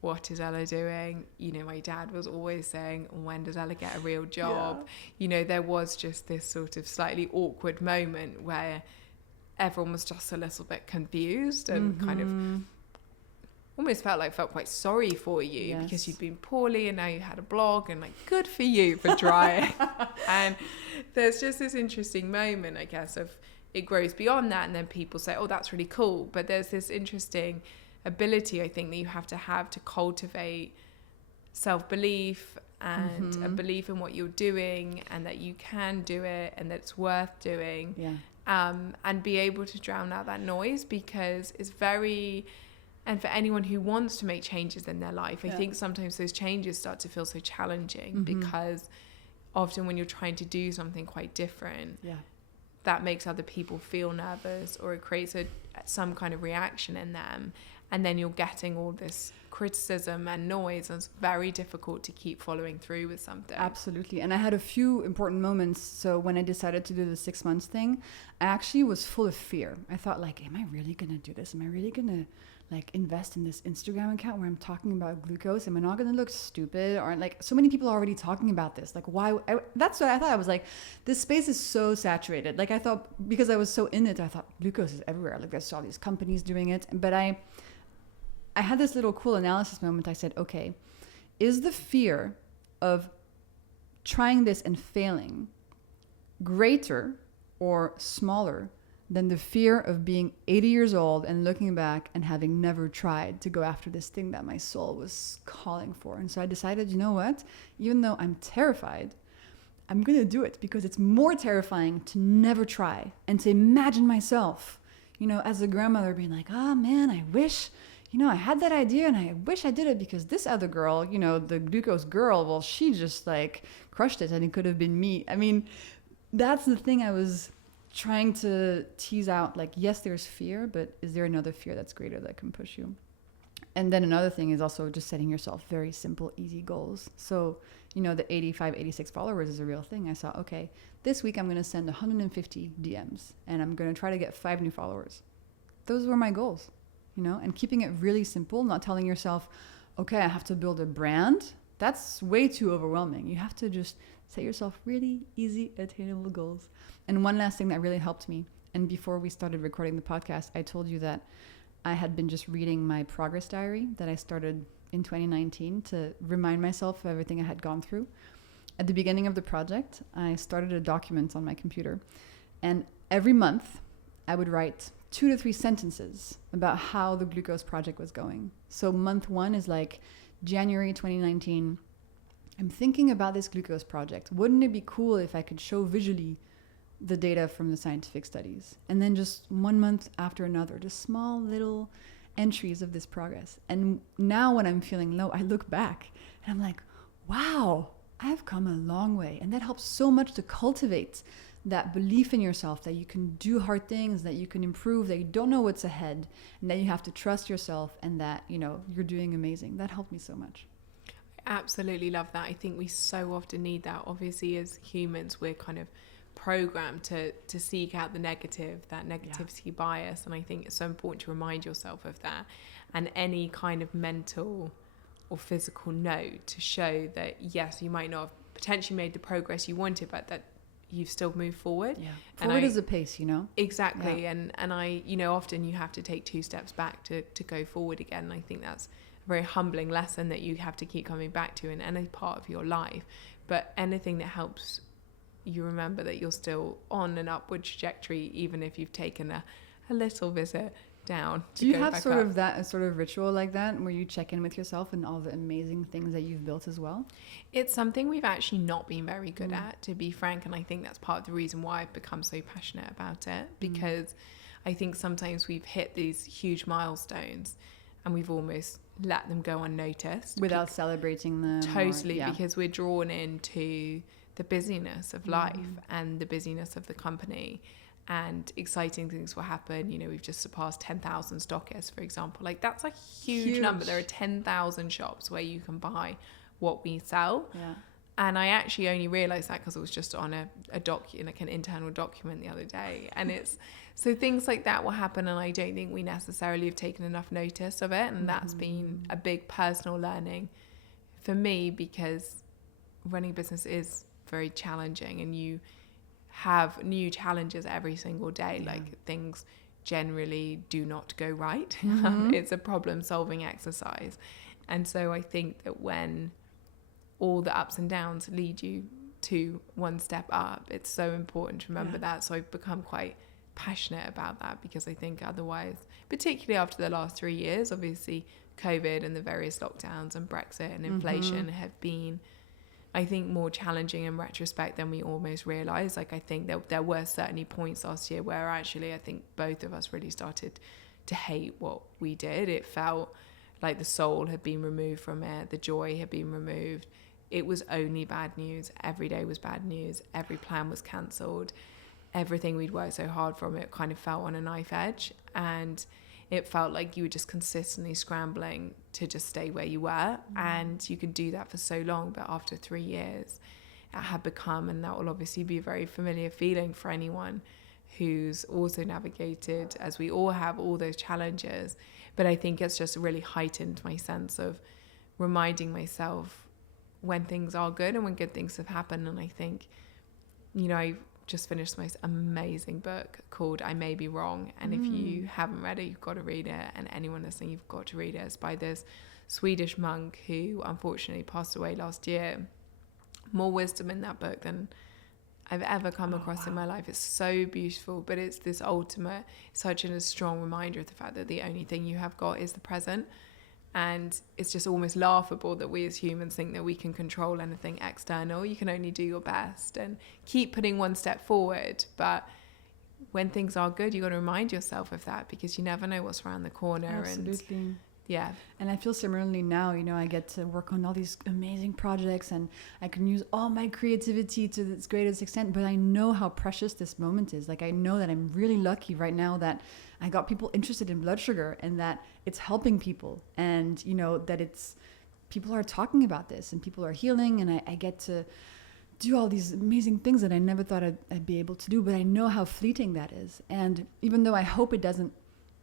what is Ella doing? My dad was always saying, when does Ella get a real job? Yeah. There was just this sort of slightly awkward moment where everyone was just a little bit confused and kind of almost felt quite sorry for you, because you'd been poorly and now you had a blog, and good for you for trying. And there's just this interesting moment, I guess, of it grows beyond that, and then people say, oh, that's really cool. But there's this interesting ability, I think, that you have to cultivate self-belief and a belief in what you're doing, and that you can do it, and that it's worth doing. And be able to drown out that noise, because it's very... And for anyone who wants to make changes in their life, I think sometimes those changes start to feel so challenging, because often when you're trying to do something quite different, that makes other people feel nervous, or it creates some kind of reaction in them. And then you're getting all this criticism and noise, and it's very difficult to keep following through with something. Absolutely. And I had a few important moments. So when I decided to do the 6 months thing, I actually was full of fear. I thought, am I really going to do this? Am I really going to invest in this Instagram account where I'm talking about glucose? Am I not going to look stupid? Or so many people are already talking about this. Why? That's what I thought. I was this space is so saturated. I thought, because I was so in it, I thought glucose is everywhere. I saw these companies doing it. But I had this little cool analysis moment. I said, okay, is the fear of trying this and failing greater or smaller than the fear of being 80 years old and looking back and having never tried to go after this thing that my soul was calling for? And so I decided, you know what? Even though I'm terrified, I'm going to do it, because it's more terrifying to never try and to imagine myself, as a grandmother being oh man, I wish, I had that idea and I wish I did it, because this other girl, the glucose girl, well, she just crushed it and it could have been me. I mean, that's the thing I was trying to tease out. Yes, there's fear, but is there another fear that's greater that can push you? And then another thing is also just setting yourself very simple, easy goals. So, the 85, 86 followers is a real thing. I saw, okay, this week I'm going to send 150 DMs and I'm going to try to get 5 new followers. Those were my goals, and keeping it really simple, not telling yourself, okay, I have to build a brand. That's way too overwhelming. You have to just set yourself really easy, attainable goals. And one last thing that really helped me, and before we started recording the podcast, I told you that I had been just reading my progress diary that I started in 2019 to remind myself of everything I had gone through. At the beginning of the project, I started a document on my computer, and every month I would write 2 to 3 sentences about how the glucose project was going. So month 1 is January 2019. I'm thinking about this glucose project. Wouldn't it be cool if I could show visually the data from the scientific studies? And then just 1 month after another, just small little entries of this progress. And now when I'm feeling low, I look back and I'm wow, I've come a long way. And that helps so much to cultivate that belief in yourself, that you can do hard things, that you can improve, that you don't know what's ahead, and that you have to trust yourself, and that, you're doing amazing. That helped me so much. Absolutely love that. I think we so often need that. Obviously, as humans, we're kind of programmed to seek out the negative, that negativity bias. And I think it's so important to remind yourself of that. And any kind of mental or physical note to show that, yes, you might not have potentially made the progress you wanted, but that you've still moved forward. Yeah. Forward is a pace, Exactly. Yeah. And I, often you have to take 2 steps back to go forward again. And I think that's a very humbling lesson that you have to keep coming back to in any part of your life. But anything that helps you remember that you're still on an upward trajectory, even if you've taken a little visit down. Do you have sort of that, a sort of ritual like that where you check in with yourself and all the amazing things that you've built as well? It's something we've actually not been very good at, to be frank. And I think that's part of the reason why I've become so passionate about it, because I think sometimes we've hit these huge milestones and we've almost let them go unnoticed. Without celebrating them. Totally, because we're drawn into the busyness of life and the busyness of the company. And exciting things will happen. We've just surpassed 10,000 stockists, for example. That's a huge number. There are 10,000 shops where you can buy what we sell. Yeah. And I actually only realized that because I was just on an internal document the other day. And it's, so things like that will happen. And I don't think we necessarily have taken enough notice of it. And that's been a big personal learning for me, because running a business is very challenging and you have new challenges every single day. Yeah. Like things generally do not go right. It's a problem solving exercise. And so I think that when all the ups and downs lead you to one step up, it's so important to remember that. So I've become quite passionate about that, because I think otherwise, particularly after the last 3 years, obviously COVID and the various lockdowns and Brexit and inflation have been, I think, more challenging in retrospect than we almost realised. Like I think there were certainly points last year where actually I think both of us really started to hate what we did. It felt like the soul had been removed from it, the joy had been removed. It was only bad news. Every day was bad news. Every plan was cancelled. Everything we'd worked so hard from it kind of felt on a knife edge. And it felt like you were just consistently scrambling to just stay where you were. And you could do that for so long. But after 3 years, it had become, and that will obviously be a very familiar feeling for anyone who's also navigated, as we all have, all those challenges. But I think it's just really heightened my sense of reminding myself when things are good and when good things have happened. And I think, I've just finished the most amazing book called I May Be Wrong. And if you haven't read it, you've got to read it. And anyone listening, you've got to read it. It's by this Swedish monk who unfortunately passed away last year. More wisdom in that book than I've ever come across in my life. It's so beautiful, but it's this ultimate, such a strong reminder of the fact that the only thing you have got is the present. And it's just almost laughable that we as humans think that we can control anything external. You can only do your best and keep putting one step forward. But when things are good, you got to remind yourself of that, because you never know what's around the corner. Absolutely. And yeah. And I feel similarly now, I get to work on all these amazing projects and I can use all my creativity to its greatest extent, but I know how precious this moment is. Like I know that I'm really lucky right now that I got people interested in blood sugar and that it's helping people, and that people are talking about this and people are healing, and I get to do all these amazing things that I never thought I'd be able to do, but I know how fleeting that is. And even though I hope it doesn't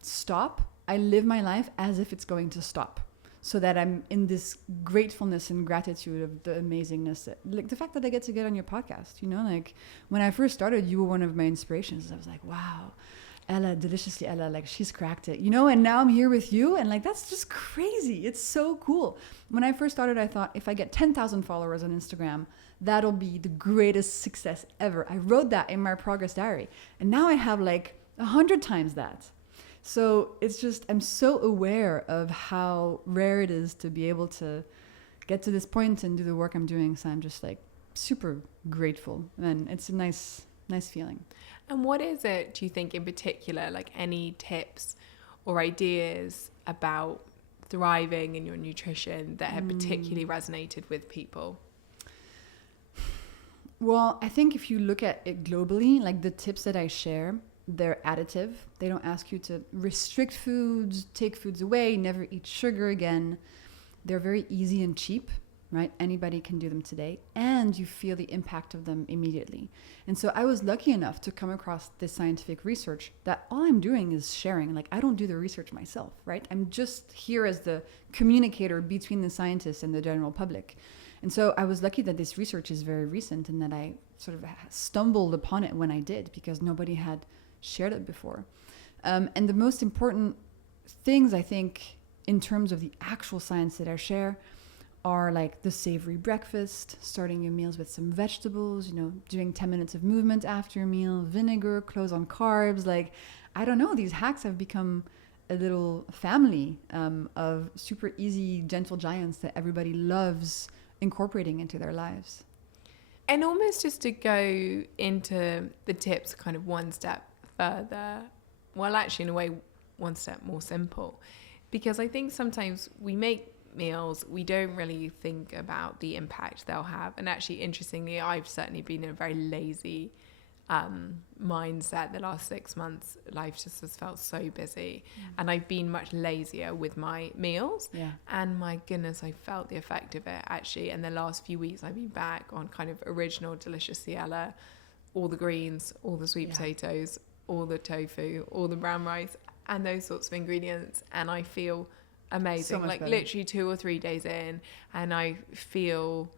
stop, I live my life as if it's going to stop, so that I'm in this gratefulness and gratitude of the amazingness, like the fact that I get to get on your podcast. Like when I first started, you were one of my inspirations. I was like, wow, Ella, deliciously Ella, like she's cracked it, and now I'm here with you, and like that's just crazy. It's so cool. When I first started, I thought if I get 10,000 followers on Instagram, that'll be the greatest success ever. I wrote that in my progress diary, and now I have like 100 times that. So it's just, I'm so aware of how rare it is to be able to get to this point and do the work I'm doing. So I'm just like super grateful, and it's a nice feeling. And what is it, do you think, in particular, like any tips or ideas about thriving in your nutrition that have particularly resonated with people? Well, I think if you look at it globally, like the tips that I share, they're additive. They don't ask you to restrict foods, take foods away, never eat sugar again. They're very easy and cheap, right? Anybody can do them today, and you feel the impact of them immediately. And so I was lucky enough to come across this scientific research that all I'm doing is sharing. Like I don't do the research myself, right? I'm just here as the communicator between the scientists and the general public. And so I was lucky that this research is very recent and that I sort of stumbled upon it when I did, because nobody had shared it before. And the most important things, I think, in terms of the actual science that I share are like the savory breakfast, starting your meals with some vegetables, doing 10 minutes of movement after a meal, vinegar, close on carbs. Like, I don't know, these hacks have become a little family of super easy, gentle giants that everybody loves incorporating into their lives. And almost just to go into the tips kind of one step further, well, actually, in a way, one step more simple, because I think sometimes we make meals, we don't really think about the impact they'll have. And actually, interestingly, I've certainly been a very lazy mindset the last 6 months. Life just has felt so busy, and I've been much lazier with my meals. And my goodness, I felt the effect of it actually. And the last few weeks I've been back on kind of original delicious Ciela, all the greens, all the sweet potatoes, all the tofu, all the brown rice, and those sorts of ingredients, and I feel amazing. Like better. Literally 2 or 3 days in, and I feel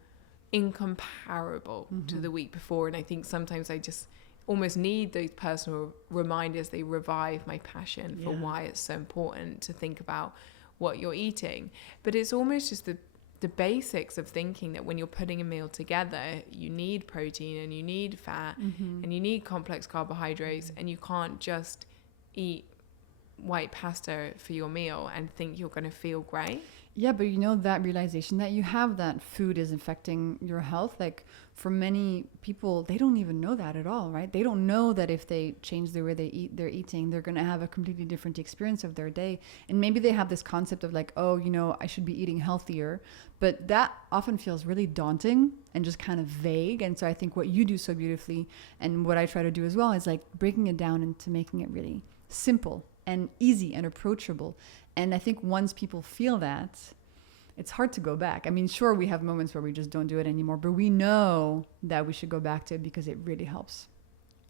incomparable to the week before. And I think sometimes I just almost need those personal reminders. They revive my passion for why it's so important to think about what you're eating. But it's almost just the basics of thinking that when you're putting a meal together, you need protein and you need fat and you need complex carbohydrates, and you can't just eat white pasta for your meal and think you're going to feel great. Yeah, but you know, that realization that you have that food is affecting your health, like for many people, they don't even know that at all, right? They don't know that if they change the way they eat, they're eating, they're going to have a completely different experience of their day. And maybe they have this concept of like, oh, you know, I should be eating healthier, but that often feels really daunting and just kind of vague. And so I think what you do so beautifully, and what I try to do as well, is like breaking it down into making it really simple and easy and approachable. And I think once people feel that, it's hard to go back. I mean, sure, we have moments where we just don't do it anymore, but we know that we should go back to it because it really helps.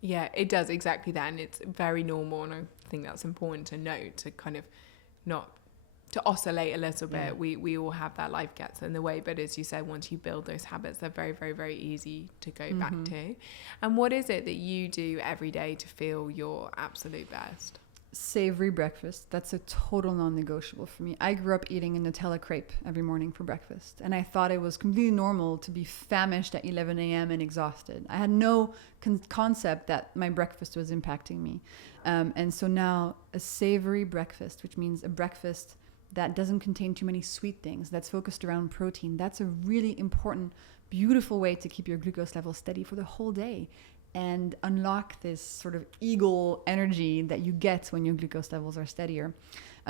Yeah, it does exactly that. And it's very normal. And I think that's important to note, to kind of not to oscillate a little bit. We all have that, life gets in the way. But as you said, once you build those habits, they're very, very, very easy to go back to. And what is it that you do every day to feel your absolute best? Savory breakfast. That's a total non-negotiable for me. I grew up eating a Nutella crepe every morning for breakfast, and I thought it was completely normal to be famished at 11 a.m. and exhausted. I had no concept that my breakfast was impacting me. And so now a savory breakfast, which means a breakfast that doesn't contain too many sweet things, that's focused around protein, that's a really important, beautiful way to keep your glucose level steady for the whole day and unlock this sort of eagle energy that you get when your glucose levels are steadier.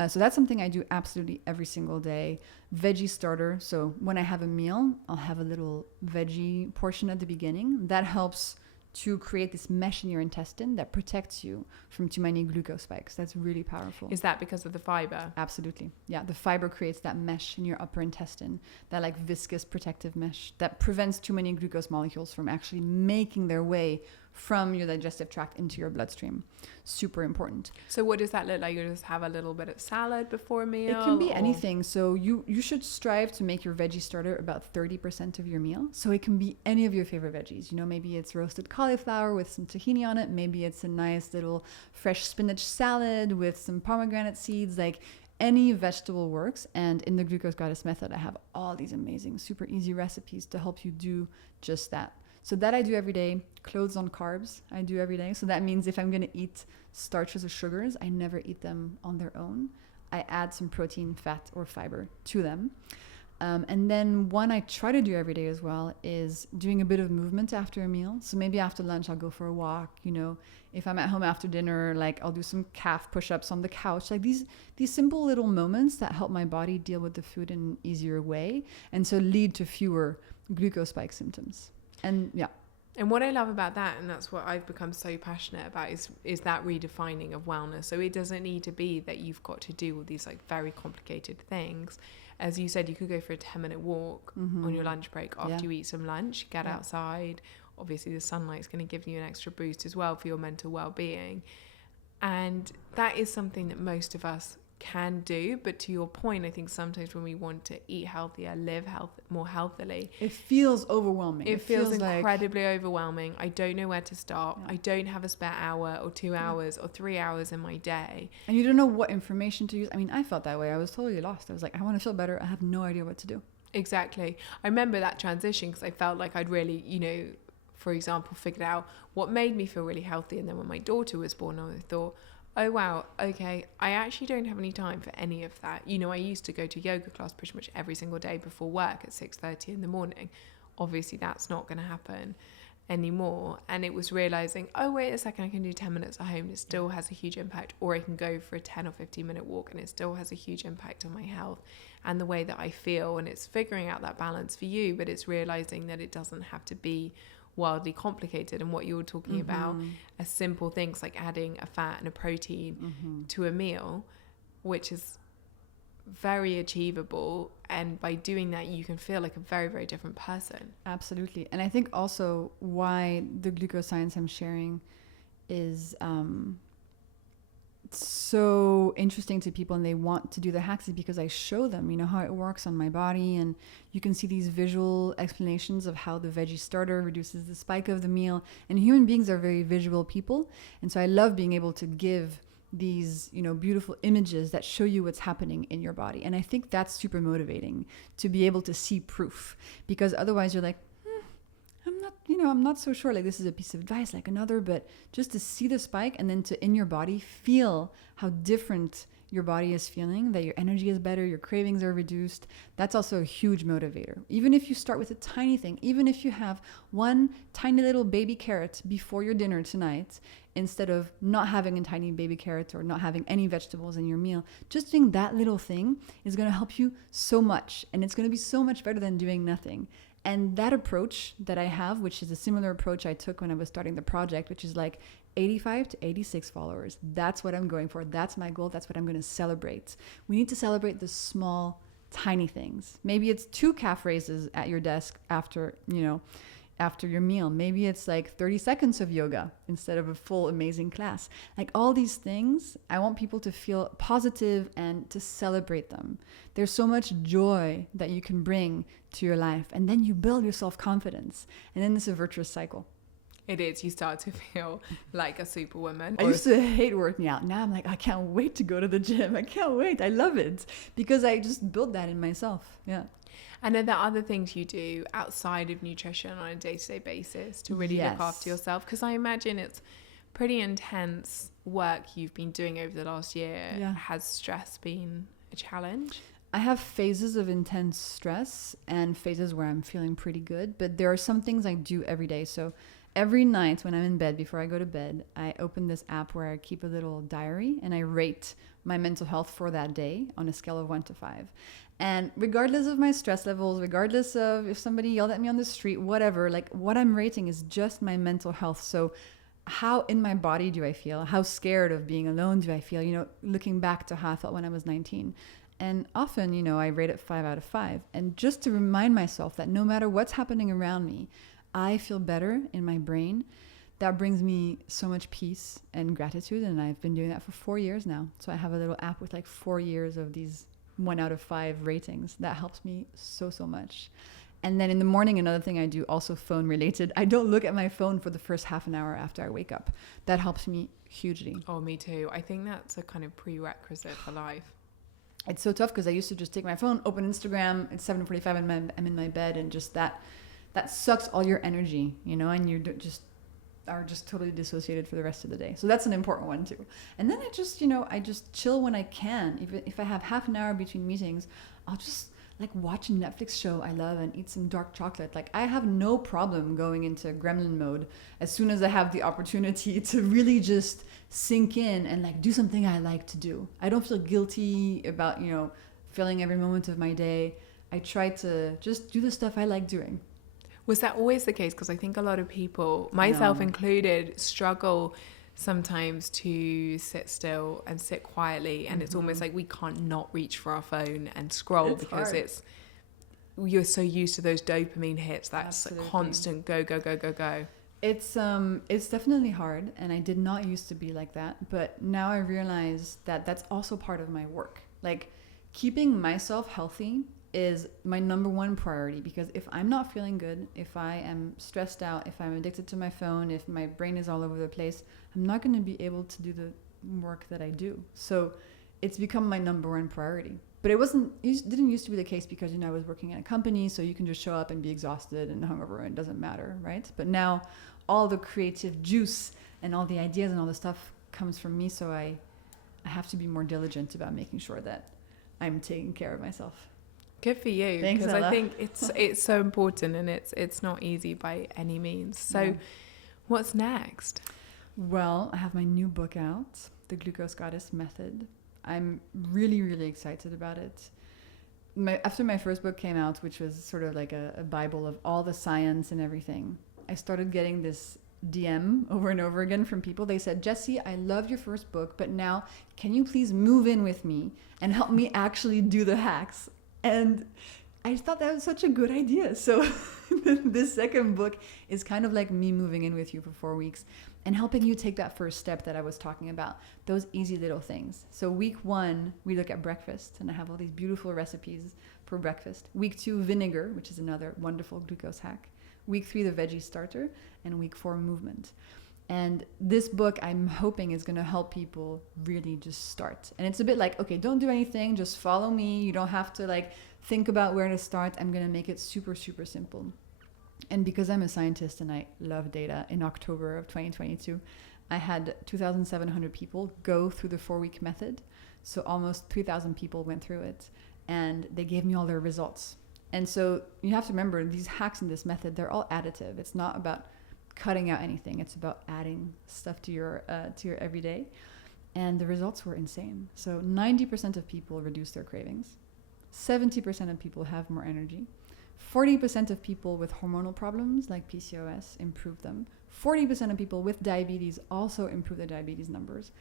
So that's something I do absolutely every single day. Veggie starter. So when I have a meal, I'll have a little veggie portion at the beginning. That helps to create this mesh in your intestine that protects you from too many glucose spikes. That's really powerful. Is that because of the fiber? Absolutely. Yeah, the fiber creates that mesh in your upper intestine, that like viscous protective mesh that prevents too many glucose molecules from actually making their way from your digestive tract into your bloodstream. Super important. So what does that look like? You just have a little bit of salad before a meal? It can be anything. So you should strive to make your veggie starter about 30% of your meal. So it can be any of your favorite veggies. You know, maybe it's roasted cauliflower with some tahini on it. Maybe it's a nice little fresh spinach salad with some pomegranate seeds. Like any vegetable works. And in the Glucose Goddess method, I have all these amazing, super easy recipes to help you do just that. So that I do every day. Clothes on carbs, I do every day. So that means if I'm going to eat starches or sugars, I never eat them on their own. I add some protein, fat, or fiber to them. And then one I try to do every day as well is doing a bit of movement after a meal. So maybe after lunch, I'll go for a walk. You know, if I'm at home after dinner, like I'll do some calf push-ups on the couch. Like these simple little moments that help my body deal with the food in an easier way, and so lead to fewer glucose spike symptoms. And yeah. And what I love about that, and that's what I've become so passionate about, is that redefining of wellness. So it doesn't need to be that you've got to do all these like very complicated things. As you said, you could go for a 10-minute walk on your lunch break after you eat some lunch, get outside. Obviously the sunlight's going to give you an extra boost as well for your mental well-being. And that is something that most of us can do. But to your point, I think sometimes when we want to eat healthier, live more healthily, it feels overwhelming. It feels incredibly overwhelming. I don't know where to start. I don't have a spare hour or 2 hours or 3 hours in my day, and you don't know what information to use. I mean, I felt that way. I was totally lost. I was like, I want to feel better. I have no idea what to do. Exactly. I remember that transition because I felt like I'd really, you know, for example, figured out what made me feel really healthy. And then when my daughter was born, I thought, oh wow, okay, I actually don't have any time for any of that. You know, I used to go to yoga class pretty much every single day before work at 6:30 in the morning. Obviously that's not going to happen anymore. And it was realizing, oh wait a second, I can do 10 minutes at home and it still has a huge impact. Or I can go for a 10 or 15 minute walk and it still has a huge impact on my health and the way that I feel. And it's figuring out that balance for you, but it's realizing that it doesn't have to be wildly complicated. And what you were talking about, are simple things like adding a fat and a protein to a meal, which is very achievable, and by doing that you can feel like a very, very different person. Absolutely. And I think also why the glucoscience I'm sharing is so interesting to people and they want to do the hacks is because I show them, you know, how it works on my body, and you can see these visual explanations of how the veggie starter reduces the spike of the meal. And human beings are very visual people, and so I love being able to give these, you know, beautiful images that show you what's happening in your body. And I think that's super motivating to be able to see proof, because otherwise you're like, I'm not so sure, like this is a piece of advice like another, but just to see the spike and then to in your body feel how different your body is feeling, that your energy is better, your cravings are reduced. That's also a huge motivator. Even if you start with a tiny thing, even if you have one tiny little baby carrot before your dinner tonight, instead of not having a tiny baby carrot or not having any vegetables in your meal, just doing that little thing is going to help you so much. And it's going to be so much better than doing nothing. And that approach that I have, which is a similar approach I took when I was starting the project, which is like 85 to 86 followers. That's what I'm going for. That's my goal. That's what I'm going to celebrate. We need to celebrate the small, tiny things. Maybe it's 2 calf raises at your desk after your meal. Maybe it's like 30 seconds of yoga instead of a full amazing class. Like all these things, I want people to feel positive and to celebrate them. There's so much joy that you can bring to your life, and then you build your self-confidence, and then it's a virtuous cycle. It is. You start to feel like a superwoman. I used to hate working out. Now I'm like, I can't wait to go to the gym. I can't wait. I love it because I just built that in myself. Yeah. And are there other things you do outside of nutrition on a day-to-day basis to really look after yourself? Because I imagine it's pretty intense work you've been doing over the last year. Yeah. Has stress been a challenge? I have phases of intense stress and phases where I'm feeling pretty good, but there are some things I do every day. So every night when I'm in bed, before I go to bed, I open this app where I keep a little diary and I rate my mental health for that day on a scale of 1 to 5. And regardless of my stress levels, regardless of if somebody yelled at me on the street, whatever, like what I'm rating is just my mental health. So how in my body do I feel? How scared of being alone do I feel? You know, looking back to how I felt when I was 19. And often, you know, I rate it 5 out of 5. And just to remind myself that no matter what's happening around me, I feel better in my brain. That brings me so much peace and gratitude. And I've been doing that for 4 years now. So I have a little app with like 4 years of these 1 out of 5 ratings. That helps me so much. And then in the morning, another thing I do, also phone related, I don't look at my phone for the first half an hour after I wake up. That helps me hugely. Oh, me too. I think that's a kind of prerequisite for life. It's so tough because I used to just take my phone, open Instagram, it's 7:45 and I'm in my bed, and just that sucks all your energy, you know, and you are just totally dissociated for the rest of the day. So that's an important one too. And then I just chill when I can. If I have half an hour between meetings, I'll just like watch a Netflix show I love and eat some dark chocolate. Like I have no problem going into gremlin mode as soon as I have the opportunity to really just sink in and like do something I like to do. I don't feel guilty about, you know, filling every moment of my day. I try to just do the stuff I like doing. Was that always the case? Because I think a lot of people, myself included, struggle sometimes to sit still and sit quietly, and it's almost like we can't not reach for our phone and scroll because you're so used to those dopamine hits. That's a constant go. It's definitely hard, and I did not used to be like that, but now I realize that that's also part of my work. Like keeping myself healthy is my number 1 priority, because if I'm not feeling good, if I am stressed out, if I'm addicted to my phone, if my brain is all over the place, I'm not going to be able to do the work that I do. So it's become my number 1 priority. But it didn't used to be the case because, you know, I was working in a company, so you can just show up and be exhausted and hungover and it doesn't matter, right? But now all the creative juice and all the ideas and all the stuff comes from me, so I have to be more diligent about making sure that I'm taking care of myself. Good for you. Thanks, because Ella. I think it's so important, and it's not easy by any means. So what's next? Well, I have my new book out, The Glucose Goddess Method. I'm really, really excited about it. After my first book came out, which was sort of like a Bible of all the science and everything, I started getting this DM over and over again from people. They said, Jessie, I loved your first book, but now can you please move in with me and help me actually do the hacks? And I thought that was such a good idea. So this second book is kind of like me moving in with you for 4 weeks and helping you take that first step that I was talking about, those easy little things. So week 1, we look at breakfast, and I have all these beautiful recipes for breakfast. Week 2, vinegar, which is another wonderful glucose hack. Week 3, the veggie starter, and week 4, movement. And this book, I'm hoping, is going to help people really just start. And it's a bit like, okay, don't do anything, just follow me. You don't have to like think about where to start. I'm going to make it super, super simple. And because I'm a scientist and I love data, in October of 2022, I had 2,700 people go through the 4-week method. So almost 3,000 people went through it, and they gave me all their results. And so you have to remember, these hacks in this method, they're all additive. It's not about cutting out anything. It's about adding stuff to your everyday. And the results were insane. So 90% of people reduce their cravings. 70% of people have more energy. 40% of people with hormonal problems like PCOS improve them. 40% of people with diabetes also improve their diabetes numbers.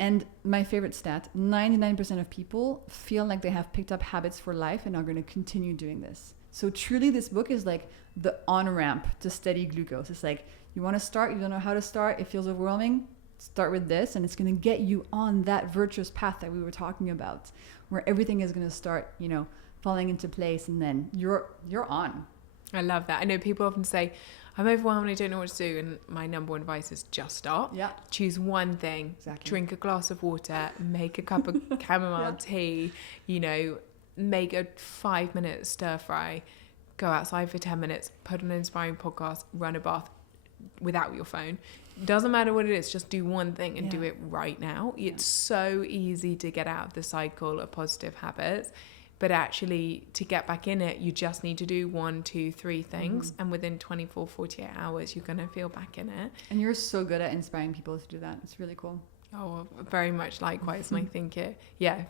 And my favorite stat, 99% of people feel like they have picked up habits for life and are going to continue doing this. So truly, this book is like the on-ramp to steady glucose. It's like, you want to start, you don't know how to start, it feels overwhelming, start with this, and it's going to get you on that virtuous path that we were talking about, where everything is going to start, you know, falling into place, and then you're on. I love that. I know people often say, I'm overwhelmed, I don't know what to do, and my number one advice is just start. Yeah. Choose one thing. Exactly. Drink a glass of water, make a cup of chamomile tea, you know, make a 5-minute stir fry, go outside for 10 minutes, put on an inspiring podcast, run a bath without your phone. Doesn't matter what it is, just do one thing and do it right now. It's so easy to get out of the cycle of positive habits. But actually, to get back in it, you just need to do 1, 2, 3 things. And within 24, 48 hours, you're going to feel back in it. And you're so good at inspiring people to do that. It's really cool. Oh, very much likewise. And I think if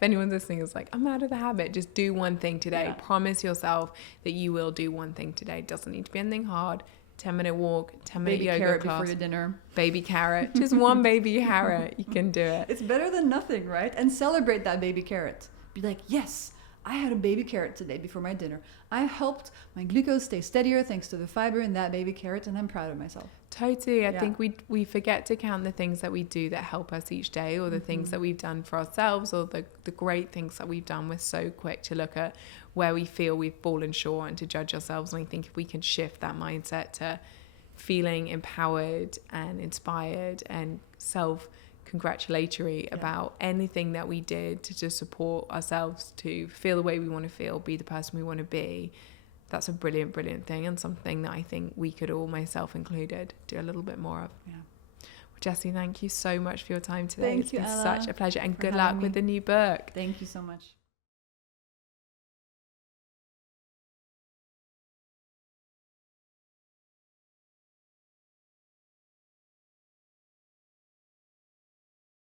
anyone's listening is like, I'm out of the habit, just do one thing today. Promise yourself that you will do one thing today. It doesn't need to be anything hard. 10-minute walk, 10-minute yoga carrot class. before your dinner. Baby carrot. Just one baby carrot. You can do it. It's better than nothing, right? And celebrate that baby carrot. Be like, yes, I had a baby carrot today before my dinner. I helped my glucose stay steadier thanks to the fiber in that baby carrot, and I'm proud of myself. Totally. I think we forget to count the things that we do that help us each day, or the things that we've done for ourselves, or the great things that we've done. We're so quick to look at where we feel we've fallen short and to judge ourselves. And I think if we can shift that mindset to feeling empowered and inspired and self-congratulatory about anything that we did to just support ourselves to feel the way we want to feel, be the person we want to be, that's a brilliant, brilliant thing, and something that I think we could all, myself included, do a little bit more of. Yeah. Well, Jessie, thank you so much for your time today. Thank you, been Ella, such a pleasure, and good luck with the new book. Thank you so much.